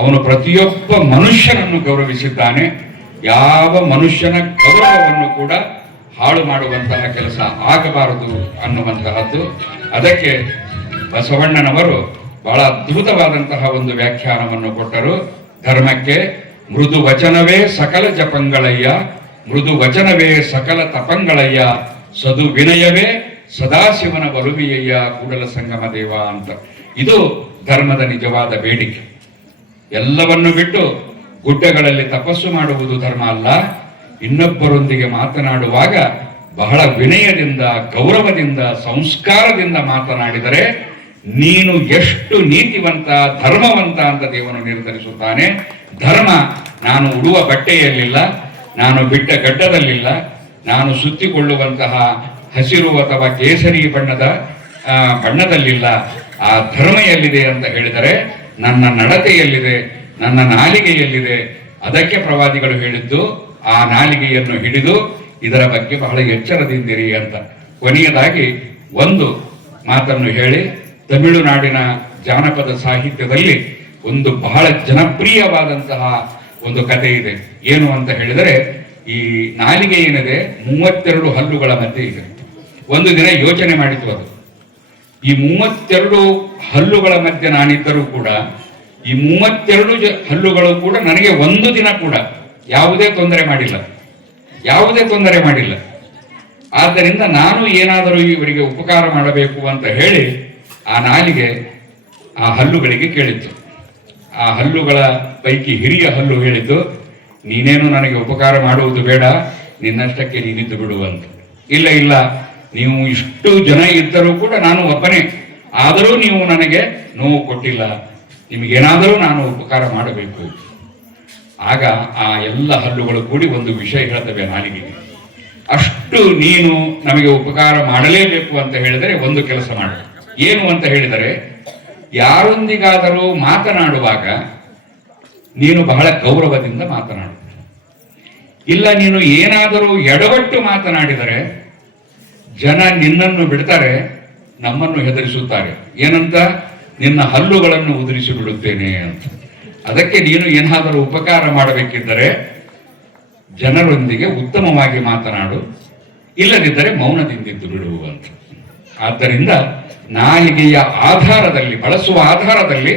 ಅವನು ಪ್ರತಿಯೊಬ್ಬ ಮನುಷ್ಯನನ್ನು ಗೌರವಿಸಿದ್ದಾನೆ. ಯಾವ ಮನುಷ್ಯನ ಗೌರವವನ್ನು ಕೂಡ ಹಾಳು ಮಾಡುವಂತಹ ಕೆಲಸ ಆಗಬಾರದು ಅನ್ನುವಂತಹದ್ದು. ಅದಕ್ಕೆ ಬಸವಣ್ಣನವರು ಬಹಳ ಅದ್ಭುತವಾದಂತಹ ಒಂದು ವ್ಯಾಖ್ಯಾನವನ್ನು ಕೊಟ್ಟರು. ಧರ್ಮಕ್ಕೆ ಮೃದು ವಚನವೇ ಸಕಲ ಜಪಂಗಳಯ್ಯ, ಮೃದು ವಚನವೇ ಸಕಲ ತಪಂಗಳಯ್ಯ, ಸದು ವಿನಯವೇ ಸದಾಶಿವನ ಬಲುವಿಯಯ್ಯ ಕೂಡಲ ಸಂಗಮ ದೇವ ಅಂತ. ಇದು ಧರ್ಮದ ನಿಜವಾದ ಬೇಡಿಕೆ. ಎಲ್ಲವನ್ನು ಬಿಟ್ಟು ಗುಡ್ಡಗಳಲ್ಲಿ ತಪಸ್ಸು ಮಾಡುವುದು ಧರ್ಮ ಅಲ್ಲ. ಇನ್ನೊಬ್ಬರೊಂದಿಗೆ ಮಾತನಾಡುವಾಗ ಬಹಳ ವಿನಯದಿಂದ, ಗೌರವದಿಂದ, ಸಂಸ್ಕಾರದಿಂದ ಮಾತನಾಡಿದರೆ ನೀನು ಎಷ್ಟು ನೀತಿವಂತ, ಧರ್ಮವಂತ ಅಂತ ದೇವನು ನಿರ್ಧರಿಸುತ್ತಾನೆ. ಧರ್ಮ ನಾನು ಉಡುವ ಬಟ್ಟೆಯಲ್ಲಿಲ್ಲ, ನಾನು ಬಿಟ್ಟ ಗಡ್ಡದಲ್ಲಿಲ್ಲ, ನಾನು ಸುತ್ತಿಕೊಳ್ಳುವಂತಹ ಹಸಿರು ಅಥವಾ ಕೇಸರಿ ಬಣ್ಣದಲ್ಲಿಲ್ಲ. ಆ ಧರ್ಮ ಎಲ್ಲಿದೆ ಅಂತ ಹೇಳಿದರೆ ನನ್ನ ನಡತೆಯಲ್ಲಿದೆ, ನನ್ನ ನಾಲಿಗೆಯಲ್ಲಿದೆ. ಅದಕ್ಕೆ ಪ್ರವಾದಿಗಳು ಹೇಳಿದ್ದು, ಆ ನಾಲಿಗೆಯನ್ನು ಹಿಡಿದು ಇದರ ಬಗ್ಗೆ ಬಹಳ ಎಚ್ಚರದಿಂದಿರಿ ಅಂತ. ಕೊನೆಯದಾಗಿ ಒಂದು ಮಾತನ್ನು ಹೇಳಿ, ತಮಿಳುನಾಡಿನ ಜಾನಪದ ಸಾಹಿತ್ಯದಲ್ಲಿ ಒಂದು ಬಹಳ ಜನಪ್ರಿಯವಾದಂತಹ ಒಂದು ಕಥೆ ಇದೆ. ಏನು ಅಂತ ಹೇಳಿದರೆ, ಈ ನಾಲಿಗೆ ಏನಿದೆ 32 ಹಲ್ಲುಗಳ ಮಧ್ಯೆ ಇದೆ. ಒಂದು ದಿನ ಯೋಚನೆ ಮಾಡಿತು ಅದು, ಈ 32 ಹಲ್ಲುಗಳ ಮಧ್ಯೆ ನಾನಿದ್ದರೂ ಕೂಡ ಈ 32 ಹಲ್ಲುಗಳು ಕೂಡ ನನಗೆ ಒಂದು ದಿನ ಕೂಡ ಯಾವುದೇ ತೊಂದರೆ ಮಾಡಿಲ್ಲ. ಆದ್ದರಿಂದ ನಾನು ಏನಾದರೂ ಇವರಿಗೆ ಉಪಕಾರ ಮಾಡಬೇಕು ಅಂತ ಹೇಳಿ ಆ ನಾಲಿಗೆ ಆ ಹಲ್ಲುಗಳಿಗೆ ಕೇಳಿತ್ತು. ಆ ಹಲ್ಲುಗಳ ಪೈಕಿ ಹಿರಿಯ ಹಲ್ಲು ಹೇಳಿದ್ದು, ನೀನೇನು ನನಗೆ ಉಪಕಾರ ಮಾಡುವುದು ಬೇಡ, ನಿನ್ನಷ್ಟಕ್ಕೆ ನೀನಿದ್ದು ಬಿಡುವಂತ. ಇಲ್ಲ ಇಲ್ಲ, ನೀವು ಇಷ್ಟು ಜನ ಇದ್ದರೂ ಕೂಡ ನಾನು ಒಬ್ಬನೇ, ಆದರೂ ನೀವು ನನಗೆ ನೋವು ಕೊಟ್ಟಿಲ್ಲ, ನಿಮಗೇನಾದರೂ ನಾನು ಉಪಕಾರ ಮಾಡಬೇಕು. ಆಗ ಆ ಎಲ್ಲ ಹಲ್ಲುಗಳು ಕೂಡಿ ಒಂದು ವಿಷಯ ಹೇಳ್ತವೆ ನಾಲಿಗೆಗೆ, ಅಷ್ಟು ನೀನು ನಮಗೆ ಉಪಕಾರ ಮಾಡಲೇಬೇಕು ಅಂತ ಹೇಳಿದರೆ ಒಂದು ಕೆಲಸ ಮಾಡು. ಏನು ಅಂತ ಹೇಳಿದರೆ, ಯಾರೊಂದಿಗಾದರೂ ಮಾತನಾಡುವಾಗ ನೀನು ಬಹಳ ಗೌರವದಿಂದ ಮಾತನಾಡು. ಇಲ್ಲ, ನೀನು ಏನಾದರೂ ಎಡವಟ್ಟು ಮಾತನಾಡಿದರೆ ಜನ ನಿನ್ನನ್ನು ಬಿಡ್ತಾರೆ, ನಮ್ಮನ್ನು ಹೆದರಿಸುತ್ತಾರೆ. ಏನಂತ? ನಿನ್ನ ಹಲ್ಲುಗಳನ್ನು ಉದುರಿಸಿ ಬಿಡುತ್ತೇನೆ ಅಂತ. ಅದಕ್ಕೆ ನೀನು ಏನಾದರೂ ಉಪಕಾರ ಮಾಡಬೇಕಿದ್ದರೆ ಜನರೊಂದಿಗೆ ಉತ್ತಮವಾಗಿ ಮಾತನಾಡು, ಇಲ್ಲದಿದ್ದರೆ ಮೌನದಿಂದಿದ್ದು ಬಿಡು ಅಂತ. ಆದ್ದರಿಂದ ನಾಲಿಗೆಯ ಆಧಾರದಲ್ಲಿ, ಬಳಸುವ ಆಧಾರದಲ್ಲಿ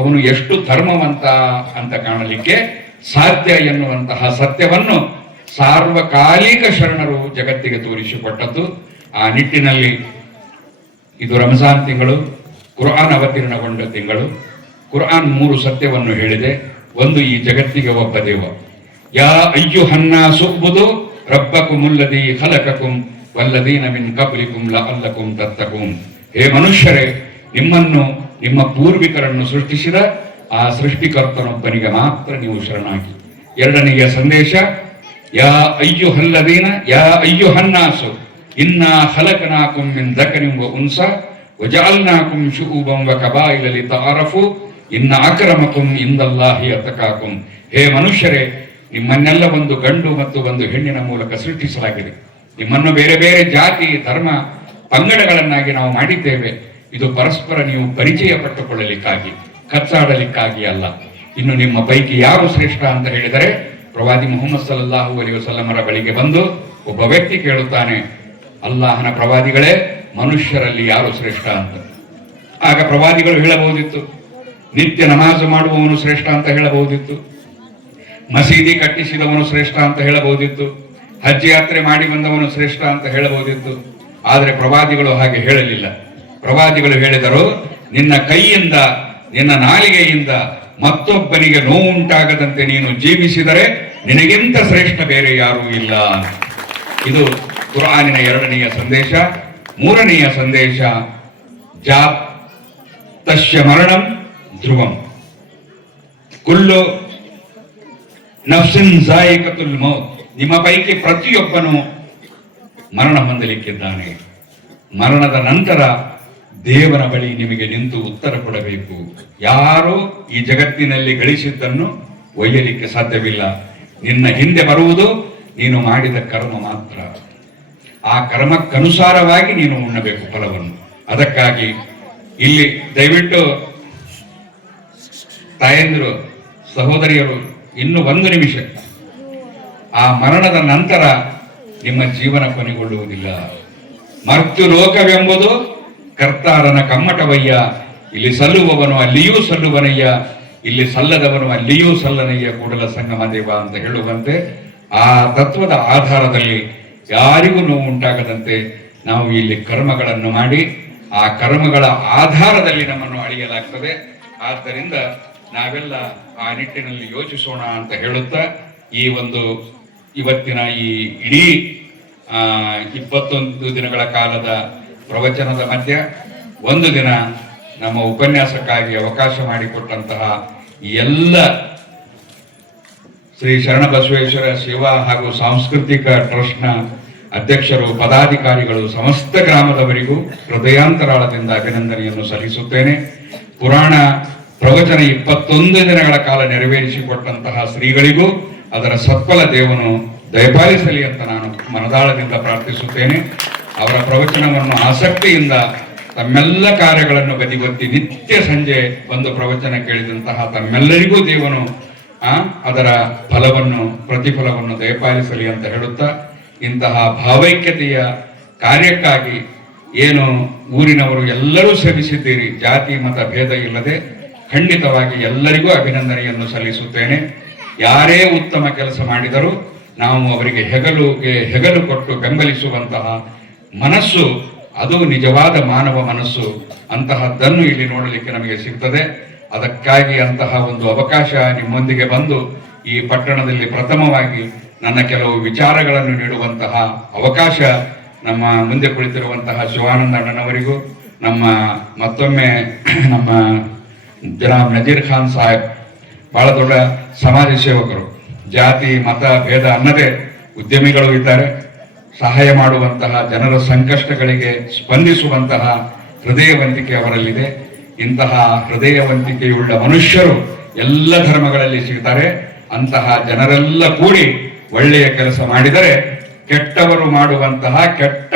ಅವನು ಎಷ್ಟು ಧರ್ಮವಂತ ಅಂತ ಕಾಣಲಿಕ್ಕೆ ಸಾಧ್ಯ ಎನ್ನುವಂತಹ ಸತ್ಯವನ್ನು ಸಾರ್ವಕಾಲಿಕ ಶರಣರು ಜಗತ್ತಿಗೆ ತೋರಿಸಿಕೊಟ್ಟದ್ದು. ಆ ನಿಟ್ಟಿನಲ್ಲಿ ಇದು ರಂಜಾನ್ ತಿಂಗಳು, ಕುರ್ಆನ್ ಅವತೀರ್ಣಗೊಂಡ ತಿಂಗಳು. ಕುರ್ಆನ್ 3 ಸತ್ಯವನ್ನು ಹೇಳಿದೆ. ಒಂದು, ಈ ಜಗತ್ತಿಗೆ ಒಬ್ಬ ದೇವ. ಯಾ ಅಯ್ಯುಹನ್ನಾಸು ಉಬ್ದುದು ರಬ್ಬಕುಮುಲ್ಲದೀ ಖಲಕಕುಂ ವಲ್ಲದೀನ ಮಿನ್ ಕಬ್ಲಿಕುಂ ಲಅಲ್ಲಕುಂ ತತ್ತಕೂನ್. ಹೇ ಮನುಷ್ಯರೇ, ನಿಮ್ಮನ್ನು ನಿಮ್ಮ ಪೂರ್ವಿಕರನ್ನು ಸೃಷ್ಟಿಸಿದ ಆ ಸೃಷ್ಟಿಕರ್ತನೊಬ್ಬನಿಗೆ ಮಾತ್ರ ನೀವು ಶರಣಾಗಿ. ಎರಡನೆಯ ಸಂದೇಶ, ಯಾ ಅಯ್ಯುಹಲ್ಲದೀನ ಯಾ ಅಯ್ಯುಹನ್ನಾಸು ಇನ್ನಾ ಖಲಕನಾಕುಂ ಮಿನ್ ದಕರಿನ್ ವ ಉನ್ಸಾ ವಜಅಲ್ನಾಕುಂ ಶುಊಬಂ ವ ಕಬಾಯಿಲ ಲಿತಅರಫು ಇನ್ನ ಅಕ್ರಮಕುಂ ಇಂದಲ್ಲಾಹಿ ಅತಕಾಕುಂ. ಹೇ ಮನುಷ್ಯರೇ, ನಿಮ್ಮನ್ನೆಲ್ಲ ಒಂದು ಗಂಡು ಮತ್ತು ಒಂದು ಹೆಣ್ಣಿನ ಮೂಲಕ ಸೃಷ್ಟಿಸಲಾಗಿದೆ. ನಿಮ್ಮನ್ನು ಬೇರೆ ಬೇರೆ ಜಾತಿ, ಧರ್ಮ, ಪಂಗಡಗಳನ್ನಾಗಿ ನಾವು ಮಾಡಿದ್ದೇವೆ. ಇದು ಪರಸ್ಪರ ನೀವು ಪರಿಚಯ ಪಟ್ಟುಕೊಳ್ಳಲಿಕ್ಕಾಗಿ, ಕಚ್ಚಾಡಲಿಕ್ಕಾಗಿ ಅಲ್ಲ. ಇನ್ನು ನಿಮ್ಮ ಪೈಕಿ ಯಾರು ಶ್ರೇಷ್ಠ ಅಂತ ಹೇಳಿದರೆ, ಪ್ರವಾದಿ ಮುಹಮ್ಮದ್ ಸಲ್ಲಲ್ಲಾಹು ಅಲೈಹಿ ವಸಲ್ಲಮರ ಬಳಿಗೆ ಬಂದು ಒಬ್ಬ ವ್ಯಕ್ತಿ ಕೇಳುತ್ತಾನೆ, ಅಲ್ಲಾಹನ ಪ್ರವಾದಿಗಳೇ, ಮನುಷ್ಯರಲ್ಲಿ ಯಾರು ಶ್ರೇಷ್ಠ ಅಂತ. ಆಗ ಪ್ರವಾದಿಗಳು ಹೇಳಬಹುದಿತ್ತು, ನಿತ್ಯ ನಮಾಜು ಮಾಡುವವನು ಶ್ರೇಷ್ಠ ಅಂತ ಹೇಳಬಹುದಿತ್ತು, ಮಸೀದಿ ಕಟ್ಟಿಸಿದವನು ಶ್ರೇಷ್ಠ ಅಂತ ಹೇಳಬಹುದಿತ್ತು, ಹಜ್ ಯಾತ್ರೆ ಮಾಡಿ ಬಂದವನು ಶ್ರೇಷ್ಠ ಅಂತ ಹೇಳಬಹುದಿತ್ತು. ಆದರೆ ಪ್ರವಾದಿಗಳು ಹಾಗೆ ಹೇಳಲಿಲ್ಲ. ಪ್ರವಾದಿಗಳು ಹೇಳಿದರು, ನಿನ್ನ ಕೈಯಿಂದ, ನಿನ್ನ ನಾಲಿಗೆಯಿಂದ ಮತ್ತೊಬ್ಬನಿಗೆ ನೋವುಂಟಾಗದಂತೆ ನೀನು ಜೀವಿಸಿದರೆ ನಿನಗಿಂತ ಶ್ರೇಷ್ಠ ಬೇರೆ ಯಾರೂ ಇಲ್ಲ. ಇದು ಕುರ್ಆನಿನ 2ನೆಯ ಸಂದೇಶ. 3ನೆಯ ಸಂದೇಶ, ಜಾತ್ ತಸ್ಯ ಮರಣಂ ಧ್ರುವಂ ಕುಲ್ಲು ನಫ್ಸಿನ್ ಝಾಯಿಕತುಲ್ ಮೌತ್. ನಿಮ್ಮ ಪೈಕಿ ಪ್ರತಿಯೊಬ್ಬನು ಮರಣ ಹೊಂದಲಿಕ್ಕಿದ್ದಾನೆ. ಮರಣದ ನಂತರ ದೇವರ ಬಳಿ ನಿಮಗೆ ನಿಂತು ಉತ್ತರ ಕೊಡಬೇಕು. ಯಾರು ಈ ಜಗತ್ತಿನಲ್ಲಿ ಗಳಿಸಿದ್ದನ್ನು ಒಯ್ಯಲಿಕ್ಕೆ ಸಾಧ್ಯವಿಲ್ಲ. ನಿನ್ನ ಹಿಂದೆ ಬರುವುದು ನೀನು ಮಾಡಿದ ಕರ್ಮ ಮಾತ್ರ. ಆ ಕರ್ಮಕ್ಕನುಸಾರವಾಗಿ ನೀನು ಉಣ್ಣಬೇಕು ಫಲವನ್ನು. ಅದಕ್ಕಾಗಿ ಇಲ್ಲಿ ದಯವಿಟ್ಟು ತಾಯಂದಿರು, ಸಹೋದರಿಯರು, ಇನ್ನು 1 ನಿಮಿಷ. ಆ ಮರಣದ ನಂತರ ನಿಮ್ಮ ಜೀವನ ಕೊನೆಗೊಳ್ಳುವುದಿಲ್ಲ. ಮರ್ತ್ಯು ಲೋಕವೆಂಬುದು ಕರ್ತಾರನ ಕಮ್ಮಟವಯ್ಯ. ಇಲ್ಲಿ ಸಲ್ಲುವವನು ಅಲ್ಲಿಯೂ ಸಲ್ಲುವನಯ್ಯ, ಇಲ್ಲಿ ಸಲ್ಲದವನು ಅಲ್ಲಿಯೂ ಸಲ್ಲನಯ್ಯ ಕೂಡಲ ಸಂಗಮ ದೇವ ಅಂತ ಹೇಳುವಂತೆ ಆ ತತ್ವದ ಆಧಾರದಲ್ಲಿ ಯಾರಿಗೂ ನೋವು ಉಂಟಾಗದಂತೆ ನಾವು ಇಲ್ಲಿ ಕರ್ಮಗಳನ್ನು ಮಾಡಿ ಆ ಕರ್ಮಗಳ ಆಧಾರದಲ್ಲಿ ನಮ್ಮನ್ನು ಅಳಿಯಲಾಗ್ತದೆ. ಆದ್ದರಿಂದ ನಾವೆಲ್ಲ ಆ ನಿಟ್ಟಿನಲ್ಲಿ ಯೋಚಿಸೋಣ ಅಂತ ಹೇಳುತ್ತಾ, ಈ ಒಂದು ಇವತ್ತಿನ ಈ ಇಡೀ 21 ದಿನಗಳ ಕಾಲದ ಪ್ರವಚನದ ಮಧ್ಯ 1 ದಿನ ನಮ್ಮ ಉಪನ್ಯಾಸಕ್ಕಾಗಿ ಅವಕಾಶ ಮಾಡಿಕೊಟ್ಟಂತಹ ಎಲ್ಲ ಶ್ರೀ ಶರಣಬಸವೇಶ್ವರ ಸೇವಾ ಹಾಗೂ ಸಾಂಸ್ಕೃತಿಕ ಟ್ರಸ್ಟ್ನ ಅಧ್ಯಕ್ಷರು, ಪದಾಧಿಕಾರಿಗಳು, ಸಮಸ್ತ ಗ್ರಾಮದವರಿಗೂ ಹೃದಯಾಂತರಾಳದಿಂದ ಅಭಿನಂದನೆಯನ್ನು ಸಲ್ಲಿಸುತ್ತೇನೆ. ಪುರಾಣ ಪ್ರವಚನ 21 ದಿನಗಳ ಕಾಲ ನೆರವೇರಿಸಿಕೊಟ್ಟಂತಹ ಶ್ರೀಗಳಿಗೂ ಅದರ ಸತ್ಫಲ ದೇವನು ದಯಪಾಲಿಸಲಿ ಅಂತ ನಾನು ಮನದಾಳದಿಂದ ಪ್ರಾರ್ಥಿಸುತ್ತೇನೆ. ಅವರ ಪ್ರವಚನವನ್ನು ಆಸಕ್ತಿಯಿಂದ ತಮ್ಮೆಲ್ಲ ಕಾರ್ಯಗಳನ್ನು ಬದಿಗೊತ್ತಿ ನಿತ್ಯ ಸಂಜೆ ಒಂದು ಪ್ರವಚನ ಕೇಳಿದಂತಹ ತಮ್ಮೆಲ್ಲರಿಗೂ ದೇವನು ಅದರ ಫಲವನ್ನು, ಪ್ರತಿಫಲವನ್ನು ದಯಪಾಲಿಸಲಿ ಅಂತ ಹೇಳುತ್ತಾ, ಇಂತಹ ಭಾವೈಕ್ಯತೆಯ ಕಾರ್ಯಕ್ಕಾಗಿ ಏನು ಊರಿನವರು ಎಲ್ಲರೂ ಶ್ರಮಿಸಿದ್ದೀರಿ, ಜಾತಿ ಮತ ಭೇದ ಇಲ್ಲದೆ ಖಂಡಿತವಾಗಿ ಎಲ್ಲರಿಗೂ ಅಭಿನಂದನೆಯನ್ನು ಸಲ್ಲಿಸುತ್ತೇನೆ. ಯಾರೇ ಉತ್ತಮ ಕೆಲಸ ಮಾಡಿದರೂ ನಾವು ಅವರಿಗೆ ಹೆಗಲು ಕೊಟ್ಟು ಬೆಂಬಲಿಸುವಂತಹ ಮನಸ್ಸು, ಅದು ನಿಜವಾದ ಮಾನವ ಮನಸ್ಸು. ಅಂತಹದ್ದನ್ನು ಇಲ್ಲಿ ನೋಡಲಿಕ್ಕೆ ನಮಗೆ ಸಿಗ್ತದೆ. ಅದಕ್ಕಾಗಿ ಅಂತಹ ಒಂದು ಅವಕಾಶ ನಿಮ್ಮೊಂದಿಗೆ ಬಂದು ಈ ಪಟ್ಟಣದಲ್ಲಿ ಪ್ರಥಮವಾಗಿ ನನ್ನ ಕೆಲವು ವಿಚಾರಗಳನ್ನು ನೀಡುವಂತಹ ಅವಕಾಶ ನಮ್ಮ ಮುಂದೆ ಕುಳಿತಿರುವಂತಹ ಶಿವಾನಂದ ಅಣ್ಣನವರಿಗೂ, ಮತ್ತೊಮ್ಮೆ ನಮ್ಮ ಜನಾಬ್ ನಜೀರ್ ಖಾನ್ ಸಾಹೇಬ್ ಬಹಳ ದೊಡ್ಡ ಸಮಾಜ ಸೇವಕರು, ಜಾತಿ ಮತ ಭೇದ ಅನ್ನದೇ ಉದ್ಯಮಿಗಳು ಇದ್ದಾರೆ. ಸಹಾಯ ಮಾಡುವಂತಹ, ಜನರ ಸಂಕಷ್ಟಗಳಿಗೆ ಸ್ಪಂದಿಸುವಂತಹ ಹೃದಯವಂತಿಕೆ ಅವರಲ್ಲಿದೆ. ಇಂತಹ ಹೃದಯವಂತಿಕೆಯುಳ್ಳ ಮನುಷ್ಯರು ಎಲ್ಲ ಧರ್ಮಗಳಲ್ಲಿ ಸಿಗ್ತಾರೆ. ಅಂತಹ ಜನರೆಲ್ಲ ಕೂಡಿ ಒಳ್ಳೆಯ ಕೆಲಸ ಮಾಡಿದರೆ ಕೆಟ್ಟವರು ಮಾಡುವಂತಹ ಕೆಟ್ಟ